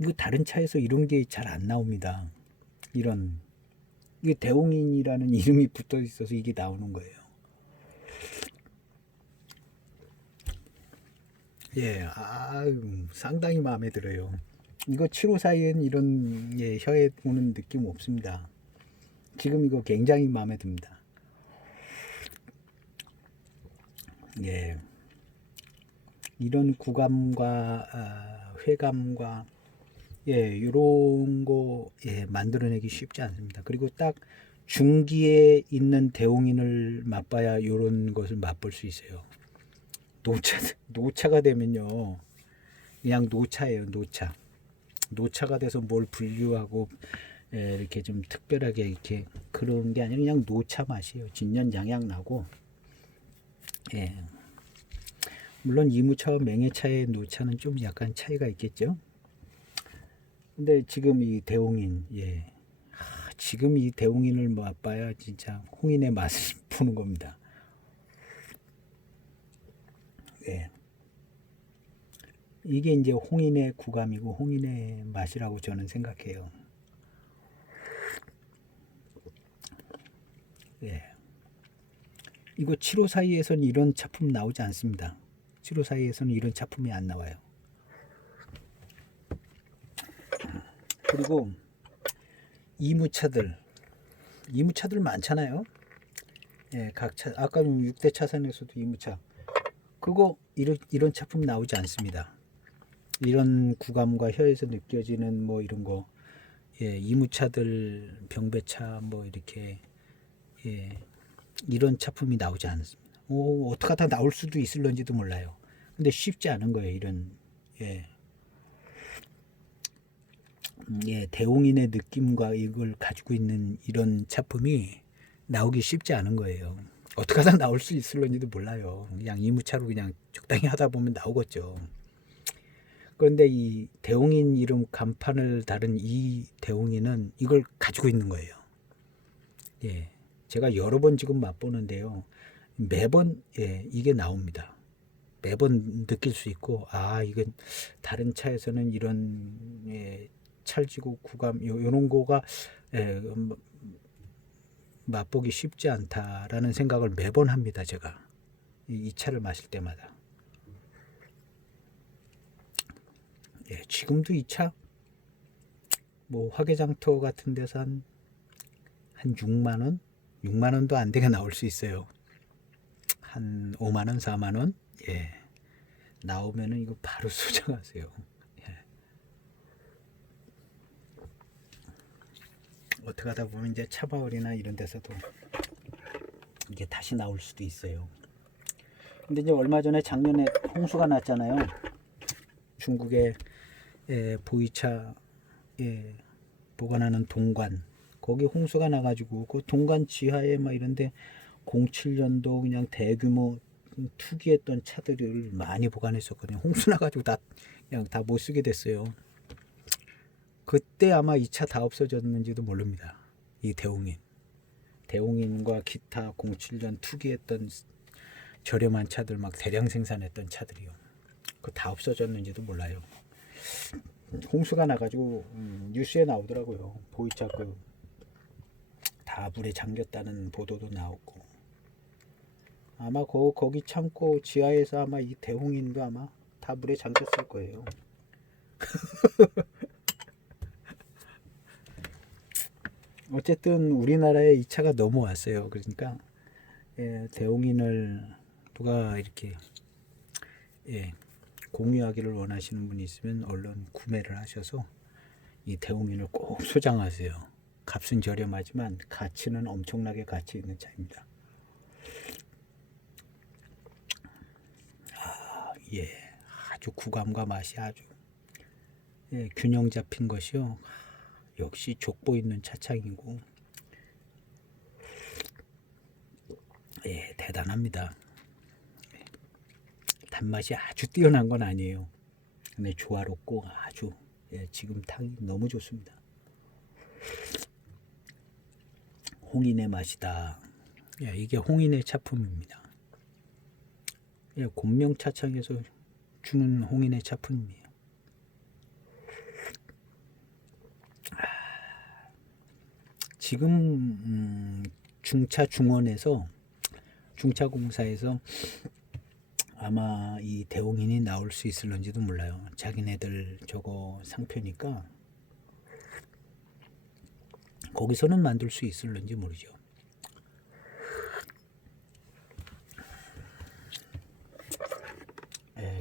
이거 다른 차에서 이런 게 잘 안 나옵니다. 이런 이게 대홍인이라는 이름이 붙어 있어서 이게 나오는 거예요. 예, 상당히 마음에 들어요. 이거 7호 사이엔 이런 혀에 오는 느낌 없습니다. 지금 이거 굉장히 마음에 듭니다. 예, 이런 구감과 회감과 이런 거 만들어내기 쉽지 않습니다. 그리고 딱 중기에 있는 대홍인을 맛봐야 이런 것을 맛볼 수 있어요. 노차가 되면요, 그냥 노차예요. 노차가 돼서 뭘 분류하고 이렇게 좀 특별하게 이렇게 그런 게 아니라 그냥 노차 맛이에요. 진년장약 나고. 예. 물론 이무차와 맹해차의 노차는 좀 약간 차이가 있겠죠. 근데 지금 이 대홍인, 지금 이 대홍인을 맛봐야 진짜 홍인의 맛을 보는 겁니다. 예. 이게 이제 홍인의 구감이고 홍인의 맛이라고 저는 생각해요. 예. 이거 7호 사이에서는 이런 작품 나오지 않습니다. 7호 사이에서는 이런 작품이 안 나와요. 그리고 이무차들 많잖아요. 예, 각 차, 아까 6대 차선에서도 이무차. 그거 이런 작품 나오지 않습니다. 이런 구감과 혀에서 느껴지는 뭐 이런 거, 이무차들 병배차 뭐 이렇게 이런 작품이 나오지 않습니다. 어떻게 하다 나올 수도 있을런지도 몰라요. 근데 쉽지 않은 거예요. 이런 대홍인의 느낌과 이걸 가지고 있는 이런 작품이 나오기 쉽지 않은 거예요. 어떻게 하다 나올 수 있을런지도 몰라요. 그냥 이무차로 그냥 적당히 하다 보면 나오겠죠. 그런데 이 대홍인 이름 간판을 다룬 이 대홍인은 이걸 가지고 있는 거예요. 예, 제가 여러 번 지금 맛보는데요. 매번 이게 나옵니다. 매번 느낄 수 있고, 이건 다른 차에서는 이런 찰지고 구감 요런 거가 맛보기 쉽지 않다라는 생각을 매번 합니다. 제가 이 차를 마실 때마다. 지금도 이 차 뭐 화개장 투어 같은 데서 한 6만 원, 6만 원도 안 되게 나올 수 있어요. 한 5만 원, 4만 원, 나오면은 이거 바로 소장하세요. 어떻게 하다 보면 이제 차바울이나 이런 데서도 이게 다시 나올 수도 있어요. 근데 이제 얼마 전에 작년에 홍수가 났잖아요. 중국의 보이차 보관하는 동관, 거기 홍수가 나가지고 그 동관 지하에 막 이런데 07년도 그냥 대규모 투기했던 차들을 많이 보관했었거든요. 홍수 나가지고 그냥 다 못 쓰게 됐어요. 그때 아마 이 차 다 없어졌는지도 모릅니다. 이 대홍인과 기타 07년 투기했던 저렴한 차들 막 대량 생산했던 차들이요. 그 다 없어졌는지도 몰라요. 홍수가 나가지고 뉴스에 나오더라고요. 보이차 다 물에 잠겼다는 보도도 나오고. 아마 거기 창고 지하에서 아마 이 대홍인도 아마 다 물에 잠겼을 거예요. 어쨌든 우리나라에 이 차가 넘어왔어요. 그러니까 대홍인을 누가 이렇게 공유하기를 원하시는 분이 있으면 얼른 구매를 하셔서 이 대홍인을 꼭 소장하세요. 값은 저렴하지만 가치는 엄청나게 가치 있는 차입니다. 아주 구감과 맛이 아주 균형 잡힌 것이요. 역시 족보 있는 차창이고 대단합니다. 단맛이 아주 뛰어난 건 아니에요. 근데 조화롭고 아주 지금 탕이 너무 좋습니다. 홍인의 맛이다. 이게 홍인의 차품입니다. 곤명 차창에서 주는 홍인의 차품이에요. 지금 중차 중원에서 중차공사에서 아마 이 대홍인이 나올 수 있을런지도 몰라요. 자기네들 저거 상표니까 거기서는 만들 수 있을런지 모르죠.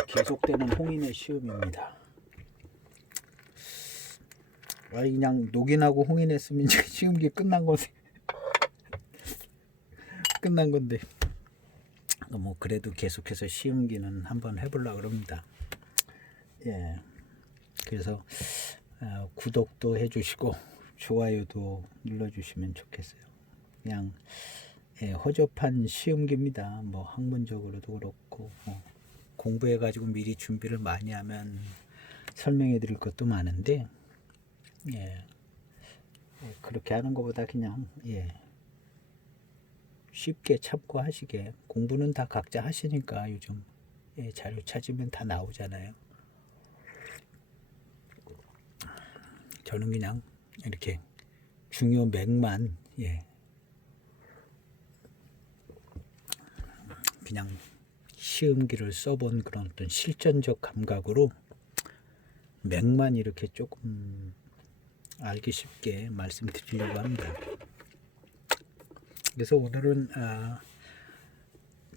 계속되는 홍인의 시음입니다. 그냥 녹인하고 홍인했으면 이제 시음기 끝난 건데 끝난 건데 뭐 그래도 계속해서 시음기는 한번 해보려고 그럽니다. 예, 그래서 구독도 해주시고 좋아요도 눌러주시면 좋겠어요. 그냥 허접한 시음기입니다. 뭐 학문적으로도 그렇고 공부해가지고 미리 준비를 많이 하면 설명해드릴 것도 많은데 그렇게 하는 것보다 그냥 쉽게 참고하시게, 공부는 다 각자 하시니까 요즘 자료 찾으면 다 나오잖아요. 저는 그냥 이렇게 중요 맥만 그냥 시음기를 써본 그런 어떤 실전적 감각으로 맥만 이렇게 조금 알기 쉽게 말씀드리려고 합니다. 그래서 오늘은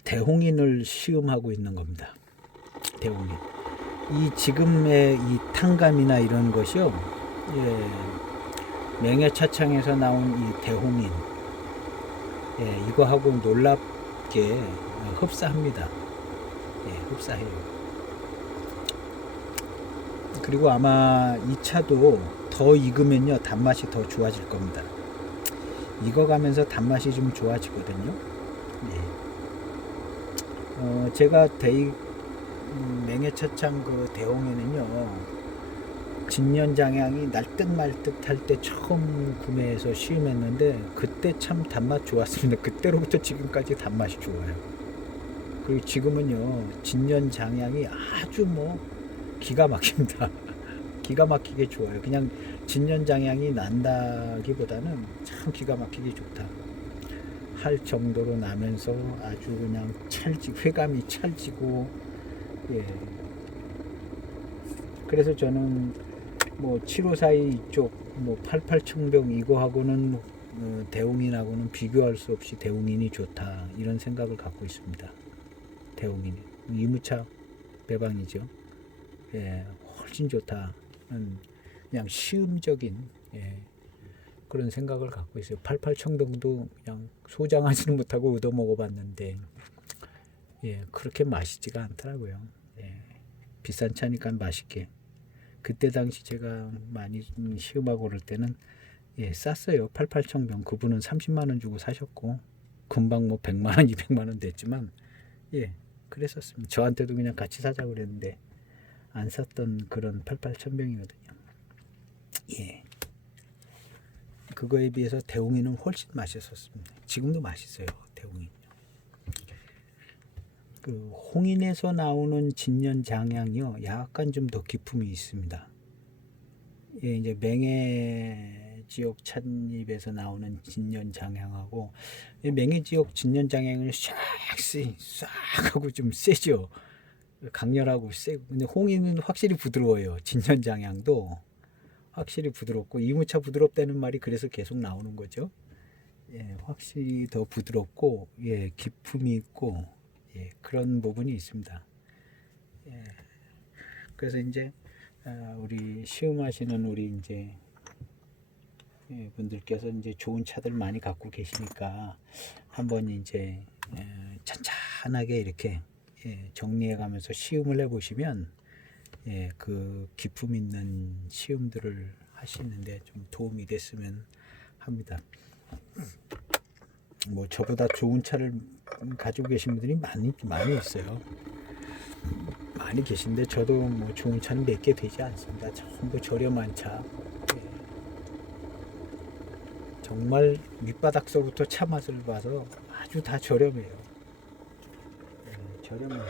대홍인을 시음하고 있는 겁니다. 대홍인. 이 지금의 이 탕감이나 이런 것이요, 맹해차창에서 나온 이 대홍인, 이거하고 놀랍게 흡사합니다. 흡사해요. 그리고 아마 이 차도 더 익으면요 단맛이 더 좋아질 겁니다. 익어가면서 단맛이 좀 좋아지거든요. 제가 맹해차창 그 대홍에는요 진년장향이 날듯 말듯 할 때 처음 구매해서 시음했는데 그때 참 단맛 좋았습니다. 그때로부터 지금까지 단맛이 좋아요. 그리고 지금은요 진년장향이 아주 뭐 기가 막힙니다. 기가 막히게 좋아요. 그냥 진년장향이 난다기보다는 참 기가 막히게 좋다 할 정도로 나면서 아주 그냥 회감이 찰지고 그래서 저는 뭐 7542 이쪽 뭐 88청병 이거하고는 대홍인하고는 비교할 수 없이 대홍인이 좋다 이런 생각을 갖고 있습니다. 대홍인이 이무차 배방이죠. 훨씬 좋다. 그냥 시음적인 그런 생각을 갖고 있어요. 88청병도 그냥 소장하지는 못하고 얻어 먹어봤는데 그렇게 맛있지가 않더라고요. 비싼 차니까 맛있게. 그때 당시 제가 많이 시음하고 그럴 때는 쌌어요. 88청병 그분은 30만 원 주고 사셨고 금방 뭐 100만 원 200만 원 됐지만 그랬었습니다. 저한테도 그냥 같이 사자고 그랬는데 안 샀던 그런 88청병이거든요. 그거에 비해서 대홍이는 훨씬 맛있었습니다. 지금도 맛있어요. 대홍이. 그 홍인에서 나오는 진년장향이요 약간 좀 더 기품이 있습니다. 이제 맹해 지역 찻잎에서 나오는 진년장향하고 맹해 지역 진년장향은 싹 하고 좀 세죠. 강렬하고 세고. 근데 홍인은 확실히 부드러워요. 진년장향도 확실히 부드럽고 이무차 부드럽다는 말이 그래서 계속 나오는 거죠. 확실히 더 부드럽고 기품이 있고 그런 부분이 있습니다. 그래서 이제 우리 시음하시는 우리 이제 분들께서 이제 좋은 차들 많이 갖고 계시니까 한번 이제 찬찬하게 이렇게 정리해가면서 시음을 해보시면 그 기품 있는 시음들을 하시는데 좀 도움이 됐으면 합니다. 뭐 저보다 좋은 차를 가지고 계신 분들이 많이 있어요. 많이 계신데 저도 뭐 좋은 차는 몇 개 되지 않습니다. 전부 저렴한 차. 정말 밑바닥서부터 차 맛을 봐서 아주 다 저렴해요. 저렴해요.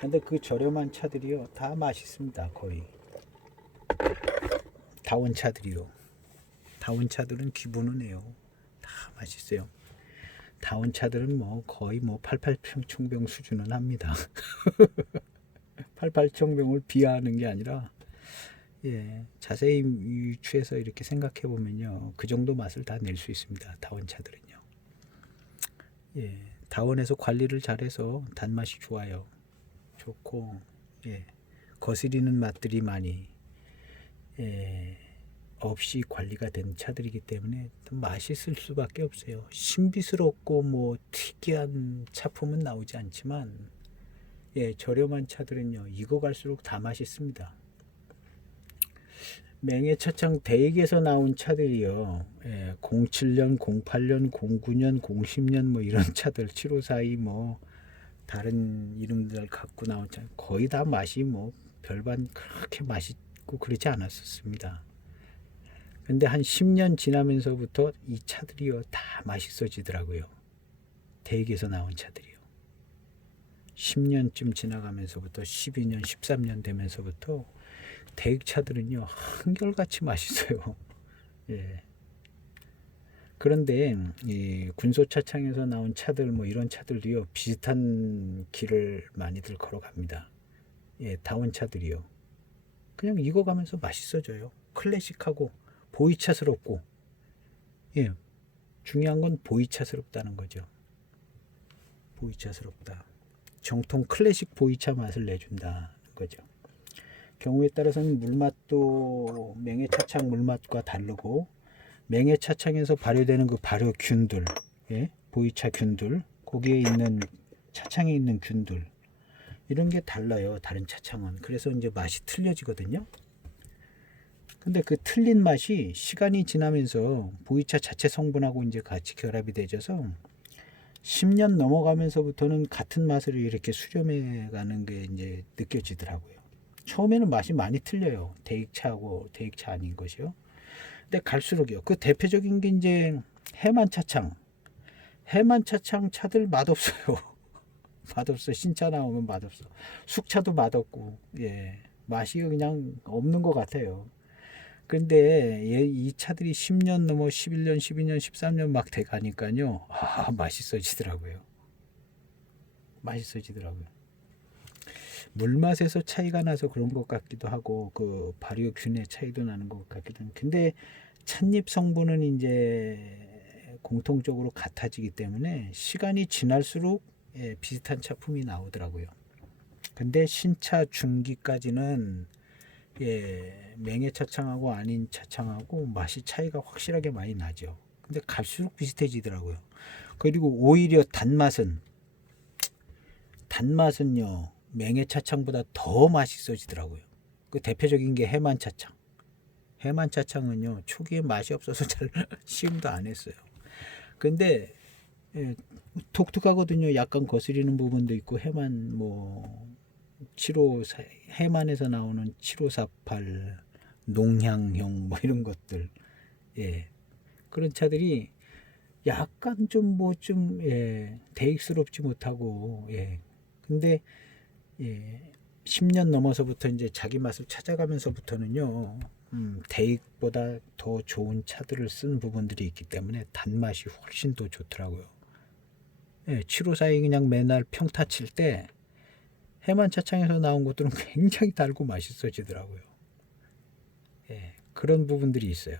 근데 그 저렴한 차들이요 다 맛있습니다. 거의 다원 차들이요. 다원 차들은 기본은 해요. 다 맛있어요. 다운 차들은 뭐 거의 뭐 88평충병 수준은 합니다. 88평병을 비하하는 게 아니라 자세히 유추해서 이렇게 생각해 보면요, 그 정도 맛을 다 낼 수 있습니다. 다운 차들은요. 다운에서 관리를 잘해서 단맛이 좋아요. 좋고 거스리는 맛들이 많이 없이 관리가 된 차들이기 때문에 맛있을 수밖에 없어요. 신비스럽고 뭐 특이한 차품은 나오지 않지만 저렴한 차들은요, 익어갈수록 다 맛있습니다. 맹해차창 대익에서 나온 차들이요, 07년, 08년, 09년, 010년 뭐 이런 차들, 7542 뭐 다른 이름들 갖고 나온 차 거의 다 맛이 뭐 별반 그렇게 맛있고 그렇지 않았었습니다. 근데 한 10년 지나면서부터 이 차들이요, 다 맛있어지더라고요. 대익에서 나온 차들이요. 10년쯤 지나가면서부터 12년, 13년 되면서부터 대익 차들은요, 한결같이 맛있어요. 그런데 이 군소차창에서 나온 차들 뭐 이런 차들도요, 비슷한 길을 많이들 걸어갑니다. 다운 차들이요, 그냥 익어가면서 맛있어져요. 클래식하고 보이차스럽고, 중요한 건 보이차스럽다는 거죠. 보이차스럽다. 정통 클래식 보이차 맛을 내준다는 거죠. 경우에 따라서는 물맛도 맹해차창 물맛과 다르고, 맹해차창에서 발효되는 그 발효균들, 보이차 균들, 거기에 있는 차창에 있는 균들, 이런 게 달라요. 다른 차창은. 그래서 이제 맛이 틀려지거든요. 근데 그 틀린 맛이 시간이 지나면서 보이차 자체 성분하고 이제 같이 결합이 되져서 10년 넘어가면서부터는 같은 맛을 이렇게 수렴해 가는 게 이제 느껴지더라고요. 처음에는 맛이 많이 틀려요. 대익차하고 대익차 아닌 것이요. 근데 갈수록요. 그 대표적인 게 이제 해만차창. 해만차창 차들 맛없어요. 맛없어. 신차 나오면 맛없어. 숙차도 맛없고, 맛이 그냥 없는 것 같아요. 근데 이 차들이 10년 넘어 11년, 12년, 13년 막 돼 가니까요. 맛있어지더라고요. 맛있어지더라고요. 물맛에서 차이가 나서 그런 것 같기도 하고, 그 발효균의 차이도 나는 것 같기도 한데, 근데 찻잎 성분은 이제 공통적으로 같아지기 때문에 시간이 지날수록 비슷한 차품이 나오더라고요. 근데 신차 중기까지는 맹해차창하고 아닌 차창하고 맛이 차이가 확실하게 많이 나죠. 근데 갈수록 비슷해지더라고요. 그리고 오히려 단맛은요, 맹해차창보다 더 맛있어지더라고요. 그 대표적인 게 해만차창. 해만차창은요, 초기에 맛이 없어서 잘 시음도 안 했어요. 근데 독특하거든요. 약간 거스리는 부분도 있고, 해만 뭐 75 해만에서 나오는 7548 농향형 뭐 이런 것들, 그런 차들이 약간 좀 뭐 좀 대익스럽지 못하고, 근데 10년 넘어서부터 이제 자기 맛을 찾아가면서부터는요, 대익보다 더 좋은 차들을 쓴 부분들이 있기 때문에 단맛이 훨씬 더 좋더라고요. 7542 그냥 맨날 평타 칠 때 해만 차창에서 나온 것들은 굉장히 달고 맛있어지더라고요. 그런 부분들이 있어요.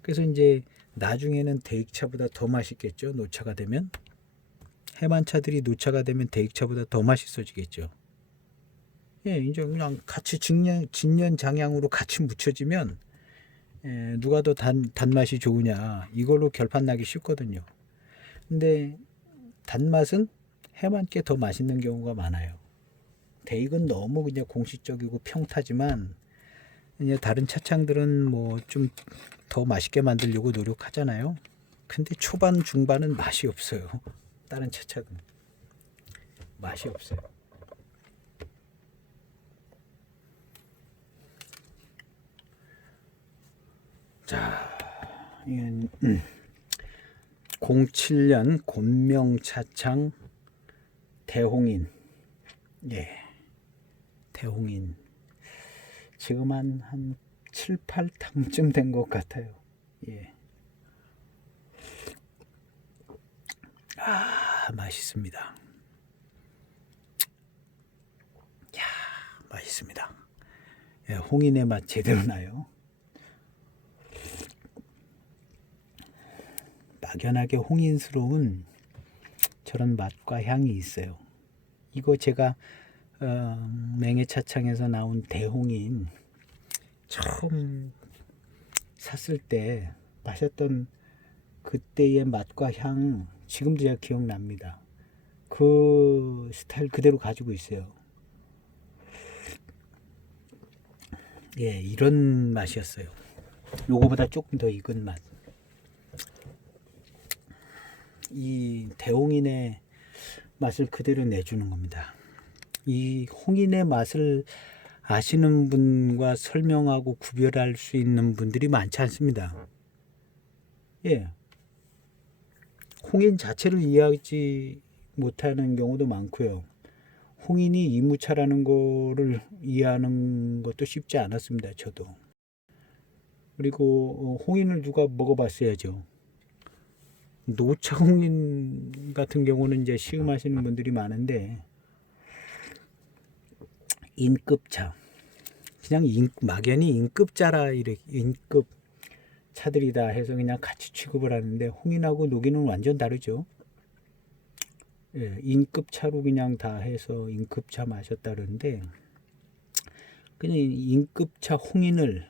그래서 이제 나중에는 대익차보다 더 맛있겠죠. 노차가 되면 해만차들이 노차가 되면 대익차보다 더 맛있어지겠죠. 이제 그냥 같이 진년장양으로 같이 묻혀지면 누가 더 단맛이 좋으냐 이걸로 결판 나기 쉽거든요. 근데 단맛은 해만께 더 맛있는 경우가 많아요. 대익은 너무 그냥 공식적이고 평타지만 이제 다른 차창들은 뭐 좀 더 맛있게 만들려고 노력하잖아요. 근데 초반 중반은 맛이 없어요. 다른 차창은 맛이 없어요. 자, 이건 07년 곤명차창 대홍인. 대홍인. 지금 한 7, 8탕쯤 된 것 같아요. 맛있습니다. 야, 맛있습니다. 예, 홍인의 맛 제대로 나요. 막연하게 홍인스러운 저런 맛과 향이 있어요. 이거 제가 맹해차창에서 나온 대홍인 처음 샀을 때 마셨던 그때의 맛과 향 지금도 제가 기억납니다. 그 스타일 그대로 가지고 있어요. 예, 이런 맛이었어요. 요거보다 조금 더 익은 맛. 이 대홍인의 맛을 그대로 내주는 겁니다. 이 홍인의 맛을 아시는 분과 설명하고 구별할 수 있는 분들이 많지 않습니다. 예. 홍인 자체를 이해하지 못하는 경우도 많고요. 홍인이 이무차라는 거를 이해하는 것도 쉽지 않았습니다. 저도. 그리고 홍인을 누가 먹어봤어야죠. 노차 홍인 같은 경우는 이제 시음하시는 분들이 많은데 인급차, 그냥 막연히 인급차라 이렇게 인급 차들이다 해서 그냥 같이 취급을 하는데 홍인하고 노기는 완전 다르죠. 예, 인급차로 그냥 다 해서 인급차 마셨다 그러는데 그냥 인급차 홍인을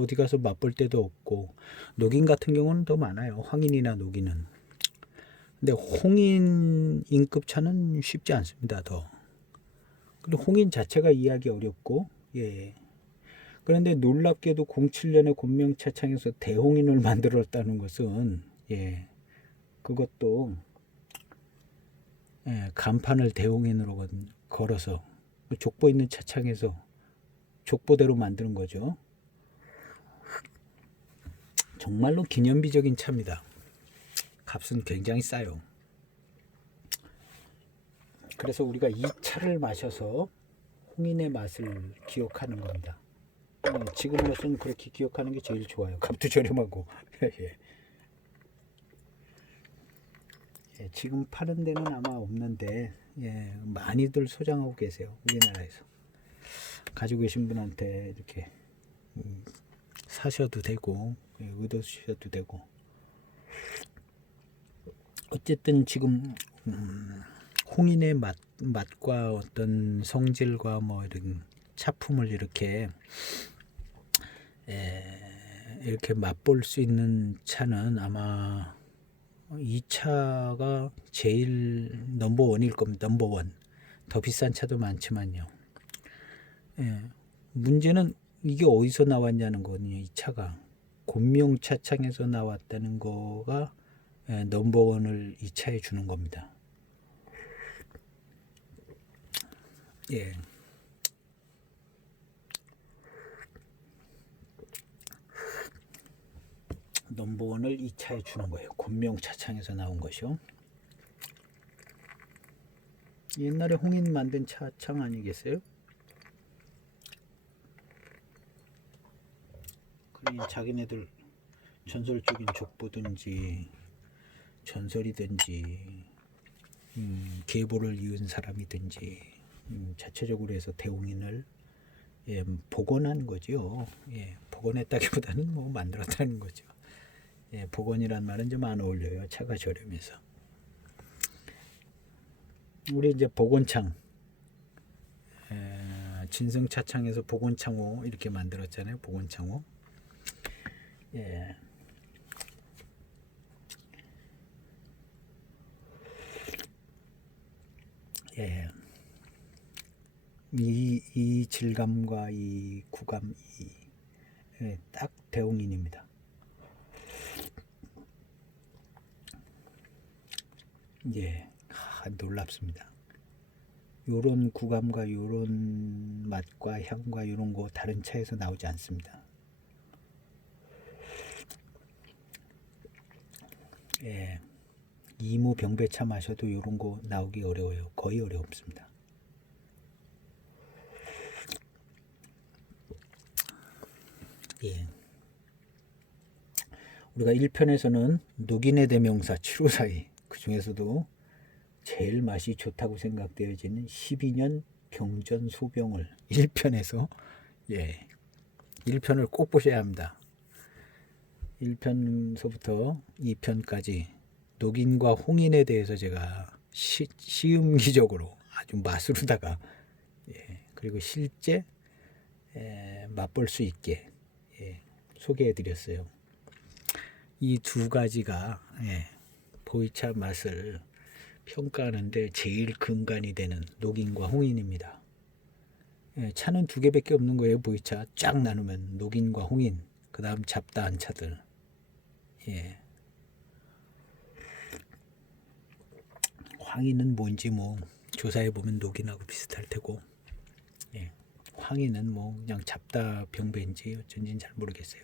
어디 가서 맛볼 때도 없고 녹인 같은 경우는 더 많아요. 황인이나 녹인은. 근데 홍인 인급차는 쉽지 않습니다. 더. 그리고 홍인 자체가 이해하기 어렵고 예. 그런데 놀랍게도 07년에 곤명차창에서 대홍인을 만들었다는 것은 예. 그것도 예, 간판을 대홍인으로 걸어서 족보 있는 차창에서 족보대로 만드는 거죠. 정말로 기념비적인 차입니다. 값은 굉장히 싸요. 그래서 우리가 이 차를 마셔서 홍인의 맛을 기억하는 겁니다. 지금으로서는 그렇게 기억하는 게 제일 좋아요. 값도 저렴하고. 예. 예, 지금 파는 데는 아마 없는데 예, 많이들 소장하고 계세요. 우리나라에서. 가지고 계신 분한테 이렇게 사셔도 되고 얻으셔도 되고 어쨌든 지금 홍인의 맛과 어떤 성질과 뭐 이런 차품을 이렇게 맛볼 수 있는 차는 아마 이 차가 제일 넘버원일 겁니다. 넘버원. 더 비싼 차도 많지만요. 예, 문제는 이게 어디서 나왔냐는 거거든요. 이 차가 곤명차창에서 나왔다는 거가 넘버원을 이 차에 주는 겁니다. 예. 넘버원을 이 차에 주는 거예요. 곤명차창에서 나온 것이요. 옛날에 홍인 만든 차창 아니겠어요? 그러니 자기네들 전설적인 족보든지 전설이든지 계보를 이은 사람이든지 자체적으로 해서 대홍인을 예, 복원한 거죠. 예, 복원했다기보다는 뭐 만들었다는 거죠. 예, 복원이란 말은 좀 안 어울려요. 차가 저렴해서. 우리 이제 복원창, 진성차창에서 복원창호 이렇게 만들었잖아요. 복원창호. 예. 예. 이 질감과 이 구감, 예, 딱 대홍인입니다. 예, 놀랍습니다. 요런 구감과 요런 맛과 향과 요런 거 다른 차에서 나오지 않습니다. 예, 이무 병배차 마셔도 요런 거 나오기 어려워요. 거의 어렵습니다. 예. 우리가 1편에서는 녹인의 대명사 754이 중에서도 제일 맛이 좋다고 생각되어지는 12년 경전 소병을 1편에서 1편을 꼭 보셔야 합니다. 1편서부터 2편까지 녹인과 홍인에 대해서 제가 시음기적으로 아주 맛으로다가 그리고 실제 맛볼 수 있게 소개해 드렸어요. 이 두 가지가 보이차 맛을 평가하는데 제일 근간이 되는 녹인과 홍인입니다. 차는 두 개밖에 없는 거예요. 보이차 쫙 나누면 녹인과 홍인, 그 다음 잡다한 차들. 황인은 뭔지 뭐 조사해 보면 녹인하고 비슷할 테고, 황인은 뭐 그냥 잡다 병배인지 어쩐지는 잘 모르겠어요.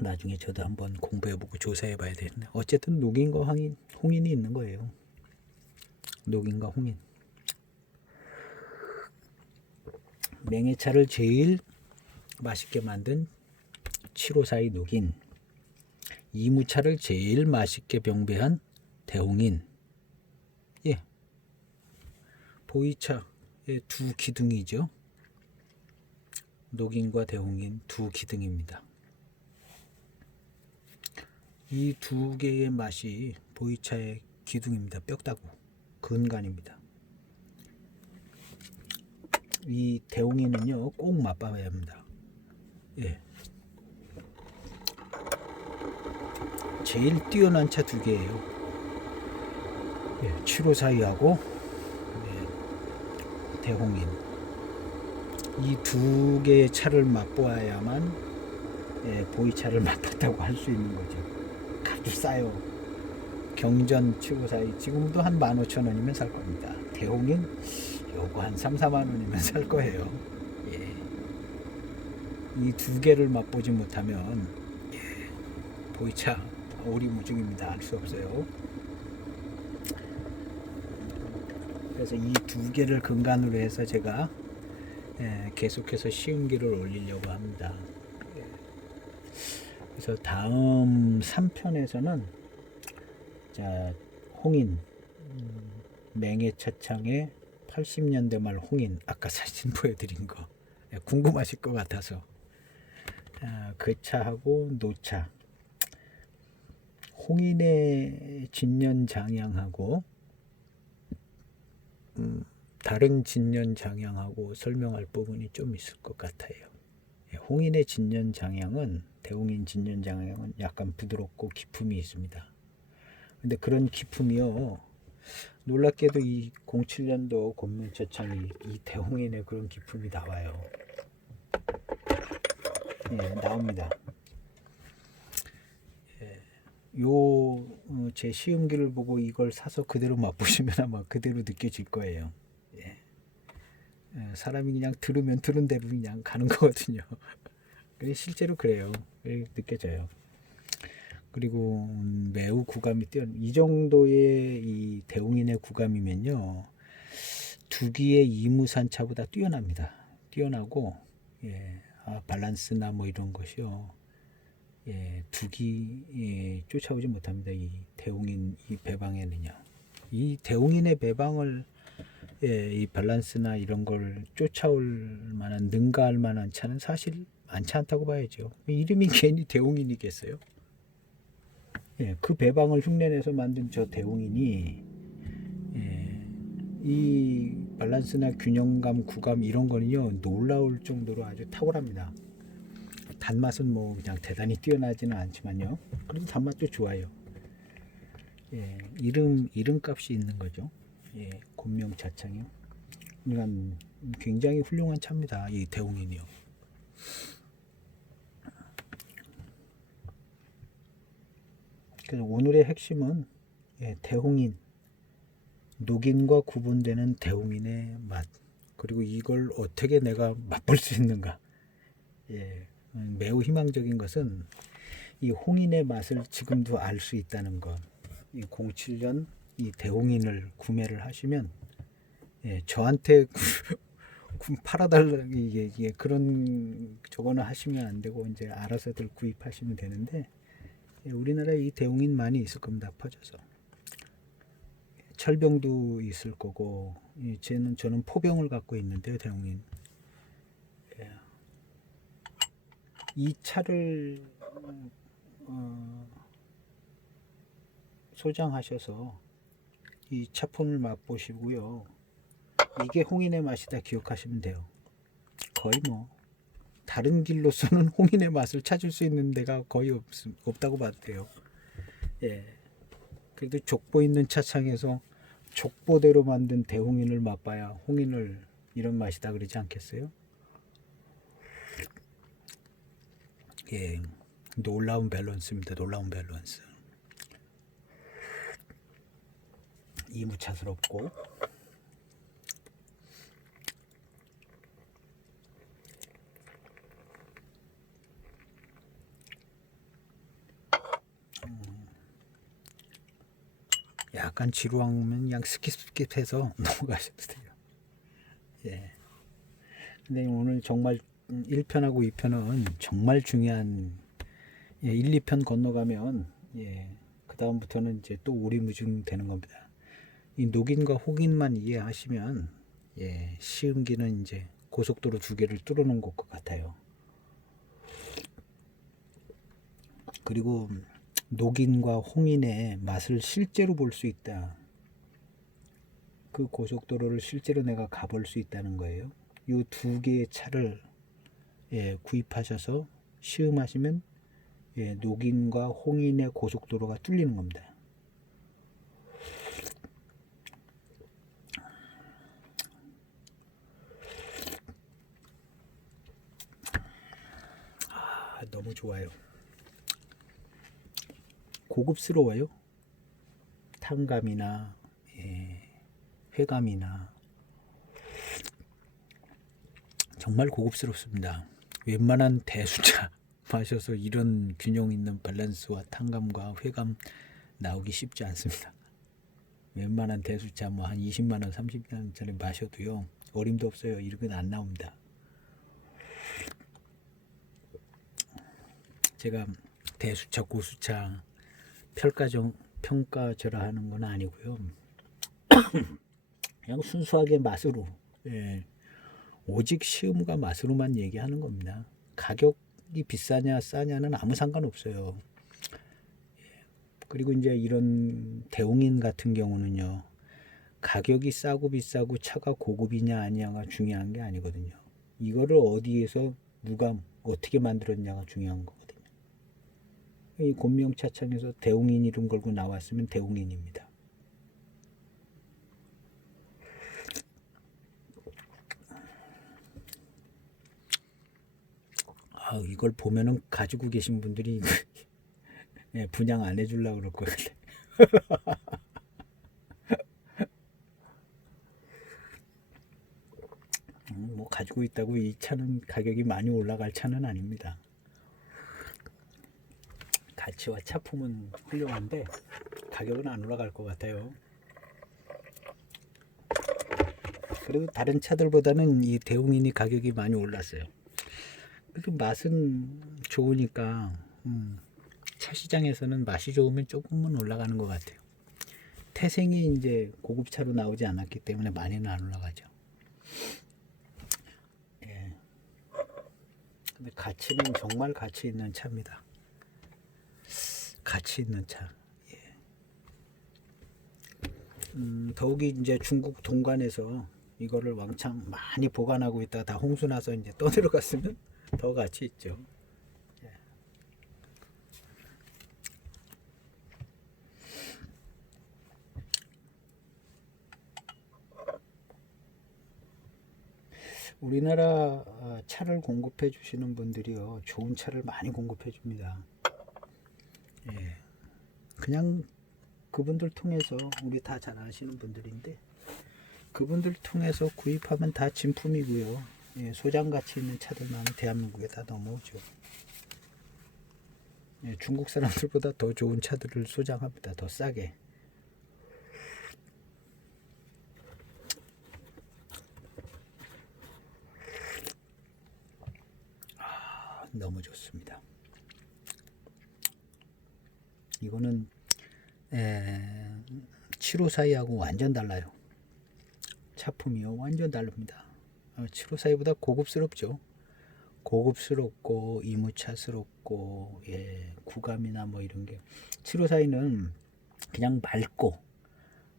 나중에 저도 한번 공부해보고 조사해봐야 되는데, 어쨌든 녹인과 홍인이 있는 거예요. 녹인과 홍인. 맹해차를 제일 맛있게 만든 754의 녹인, 이무차를 제일 맛있게 병배한 대홍인. 보이차의 두 기둥이죠. 녹인과 대홍인 두 기둥입니다. 이 두 개의 맛이 보이차의 기둥입니다. 뼈다구 근간입니다. 이 대홍이는요 꼭 맛봐야 합니다. 제일 뛰어난 차 두 개예요. 754하고 대홍인. 이 두 개의 차를 맛보아야만 보이차를 맛봤다고 할 수 있는 거죠. 값도 싸요. 경전 754 지금도 한 15,000원이면 살 겁니다. 대홍인 요거 한 3, 4만 원이면 살 거예요. 이 두 개를 맛보지 못하면 보이차 오리무중입니다. 알 수 없어요. 그래서 이 두 개를 근간으로 해서 제가 계속해서 시음기를 올리려고 합니다. 그래서 다음 3편에서는 자, 홍인, 맹해차창의 80년대 말 홍인, 아까 사진 보여드린 거 궁금하실 것 같아서 그 차하고 노차, 홍인의 진년장양하고 다른 진년장양하고 설명할 부분이 좀 있을 것 같아요. 홍인의 진년장양은 대홍인 진년장양은 약간 부드럽고 기품이 있습니다. 근데 그런 기품이요, 놀랍게도 이 07년도 권명차창이 이 대홍인의 그런 기품이 나와요. 나옵니다. 제 시음기를 보고 이걸 사서 그대로 맛보시면 아마 그대로 느껴질 거예요. 사람이 그냥 들으면 들은 대로 그냥 가는 거거든요. 실제로 그래요. 느껴져요. 그리고 매우 구감이 이 정도의 이 대홍인의 구감이면요, 두기의 이무산차보다 뛰어납니다. 뛰어나고 밸런스나 뭐 이런 것이요, 두기 쫓아오지 못합니다. 이 대홍인 이 배방에는요. 이 대홍인의 배방을 이 밸런스나 이런 걸 쫓아올 만한, 능가할 만한 차는 사실 많지 않다고 봐야죠. 이름이 괜히 대홍인이겠어요? 그 배방을 흉내내서 만든 저 대홍인이 이 밸런스나 균형감, 구감 이런 거는요 놀라울 정도로 아주 탁월합니다. 단맛은 뭐 그냥 대단히 뛰어나지는 않지만요, 그래도 단맛도 좋아요. 이름값이 있는 거죠. 권명차창이요. 그러니까 굉장히 훌륭한 차입니다. 이 대홍인이요. 그래서 오늘의 핵심은 대홍인, 녹인과 구분되는 대홍인의 맛, 그리고 이걸 어떻게 내가 맛볼 수 있는가. 매우 희망적인 것은 이 홍인의 맛을 지금도 알 수 있다는 것. 이 07년 이 대홍인을 구매를 하시면 저한테 팔아달라, 이게 그런 저거는 하시면 안 되고 이제 알아서들 구입하시면 되는데, 우리나라에 이 대웅인 많이 있을 겁니다. 퍼져서. 철병도 있을 거고, 저는 포병을 갖고 있는데요, 대웅인. 이 차를 소장하셔서 이 차품을 맛보시고요. 이게 홍인의 맛이다 기억하시면 돼요. 거의 뭐 다른 길로서는 홍인의 맛을 찾을 수 있는 데가 거의 없다고 봐도 돼요. 예. 그래도 족보 있는 차창에서 족보대로 만든 대홍인을 맛봐야 홍인을 이런 맛이다 그러지 않겠어요? 예. 놀라운 밸런스입니다. 놀라운 밸런스. 이무차스럽고 약간 지루하면 그냥 스킵해서 넘어가셔도 돼요. 예. 근데 오늘 정말 1편하고 2편은 정말 중요한 1, 2편 건너가면 그 다음부터는 이제 또 오리무중 되는 겁니다. 이 녹인과 혹인만 이해하시면 시흥기는 이제 고속도로 2개를 뚫어놓은 것 같아요. 그리고 녹인과 홍인의 맛을 실제로 볼 수 있다. 그 고속도로를 실제로 내가 가볼 수 있다는 거예요. 이 2개의 차를 구입하셔서 시음하시면 녹인과 홍인의 고속도로가 뚫리는 겁니다. 너무 좋아요. 고급스러워요. 탕감이나 회감이나 정말 고급스럽습니다. 웬만한 대수차 마셔서 이런 균형 있는 밸런스와 탕감과 회감 나오기 쉽지 않습니다. 웬만한 대수차 뭐 한 20만원 30만원짜리 마셔도요 어림도 없어요. 이런 건 안 나옵니다. 제가 대수차 고수차 평가절하하는 건 아니고요. 그냥 순수하게 맛으로 오직 시음과 맛으로만 얘기하는 겁니다. 가격이 비싸냐 싸냐는 아무 상관없어요. 그리고 이제 이런 대웅인 같은 경우는요. 가격이 싸고 비싸고 차가 고급이냐 아니냐가 중요한 게 아니거든요. 이거를 어디에서 누가 어떻게 만들었냐가 중요한 거거든요. 이 곤명차창에서 대웅인 이름 걸고 나왔으면 대웅인입니다. 이걸 보면은 가지고 계신 분들이 분양 안 해주려고 그럴 것 같아요. 뭐 가지고 있다고 이 차는 가격이 많이 올라갈 차는 아닙니다. 가치와 차품은 훌륭한데 가격은 안 올라갈 것 같아요. 그리고 다른 차들보다는 이 대웅인이 가격이 많이 올랐어요. 그래도 맛은 좋으니까 차 시장에서는 맛이 좋으면 조금은 올라가는 것 같아요. 태생이 이제 고급차로 나오지 않았기 때문에 많이는 안 올라가죠. 근데 가치는 정말 가치 있는 차입니다. 가치 있는 차. 더욱이 이제 중국 동관에서 이거를 왕창 많이 보관하고 있다가 다 홍수나서 이제 떠내려갔으면 더 가치 있죠. 우리나라 차를 공급해 주시는 분들이요 좋은 차를 많이 공급해 줍니다. 그냥 그분들 통해서 우리 다 잘 아시는 분들인데 그분들 통해서 구입하면 다 진품이고요. 소장 가치 있는 차들만 대한민국에 다 넘어오죠. 중국 사람들보다 더 좋은 차들을 소장합니다. 더 싸게. 너무 좋습니다. 이거는 754하고 완전 달라요. 차품이요 완전 다릅니다. 754보다 고급스럽죠. 고급스럽고 이무차스럽고 구감이나 뭐 이런 게 754는 그냥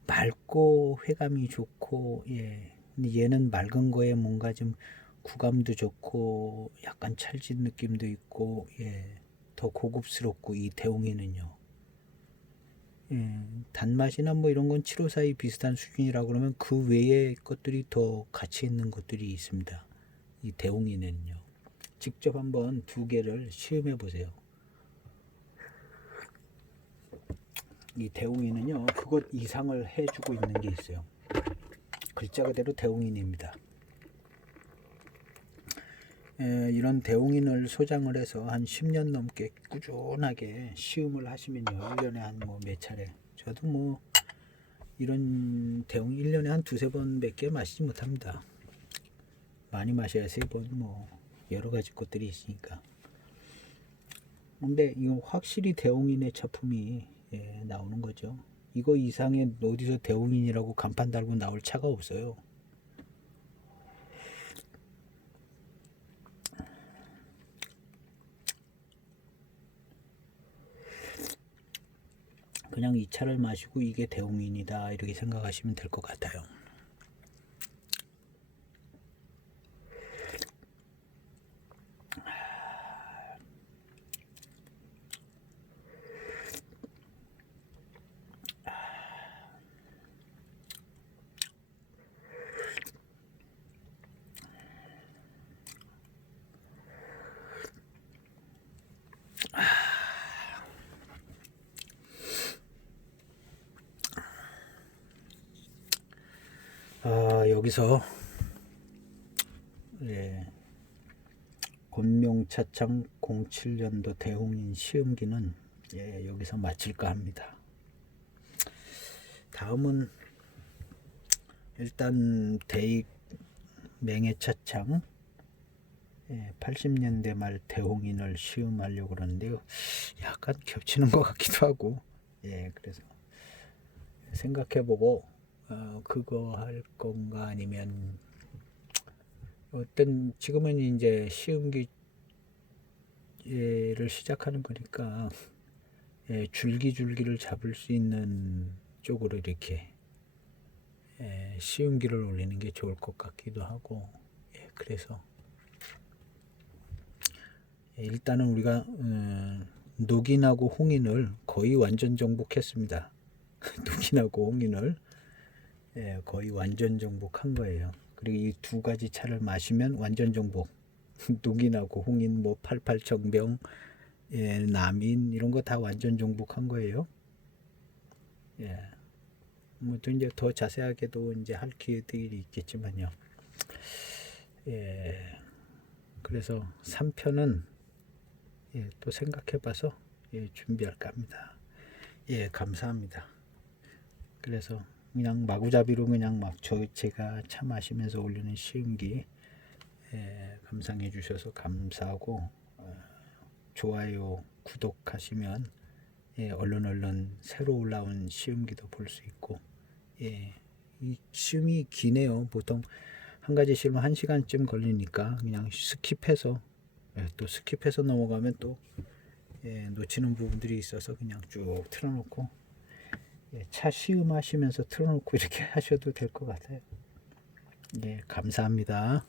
맑고 회감이 좋고 근데 얘는 맑은 거에 뭔가 좀 구감도 좋고 약간 찰진 느낌도 있고 더 고급스럽고 이 대웅이는요. 단맛이나 뭐 이런 건 754이 비슷한 수준이라 그러면 그 외의 것들이 더 가치 있는 것들이 있습니다. 이 대웅이는요. 직접 한번 두 개를 시음해 보세요. 이 대웅이는요 그것 이상을 해주고 있는 게 있어요. 글자 그대로 대웅인입니다. 이런 대웅인을 소장을 해서 한 10년 넘게 꾸준하게 시음을 하시면요 1년에 한 뭐 몇 차례, 저도 뭐 이런 대웅 1년에 한 두세 번 밖에 마시지 못합니다. 많이 마셔야 세 번, 뭐 여러 가지 것들이 있으니까. 근데 이거 확실히 대웅인의 차품이 나오는 거죠. 이거 이상의 어디서 대웅인이라고 간판 달고 나올 차가 없어요. 그냥 이 차를 마시고 이게 대웅인이다 이렇게 생각하시면 될 것 같아요. 여기서 곤명차창 07년도 대웅인 시음기는 여기서 마칠까 합니다. 다음은 일단 대익 맹해차창 80년대 말 대홍인을 시음하려고 그러는데요. 약간 겹치는 것 같기도 하고 그래서 생각해보고 그거 할 건가 아니면 어떤 지금은 이제 시음기를 시작하는 거니까 줄기를 잡을 수 있는 쪽으로 이렇게 시음기를 올리는 게 좋을 것 같기도 하고 그래서 일단은 우리가 녹인하고 홍인을 거의 완전 정복했습니다. 녹인하고 홍인을 거의 완전 정복한 거예요. 그리고 이 두 가지 차를 마시면 완전 정복. 녹인하고 홍인, 뭐 88정병, 남인 이런 거 다 완전 정복한 거예요. 뭐 또 이제 더 자세하게도 이제 할 기회들이 있겠지만요. 그래서 3편은 또 생각해봐서 준비할까 합니다. 감사합니다. 그래서 그냥 마구잡이로 그냥 막 제가 차 마시면서 올리는 시음기 감상해 주셔서 감사하고 좋아요, 구독하시면 얼른 새로 올라온 시음기도 볼 수 있고 이 시음이 기네요. 보통 한 가지 시음은 1시간쯤 걸리니까 그냥 스킵해서 또 스킵해서 넘어가면 또 놓치는 부분들이 있어서 그냥 쭉 틀어놓고 차 시음하시면서 틀어놓고 이렇게 하셔도 될 것 같아요. 감사합니다.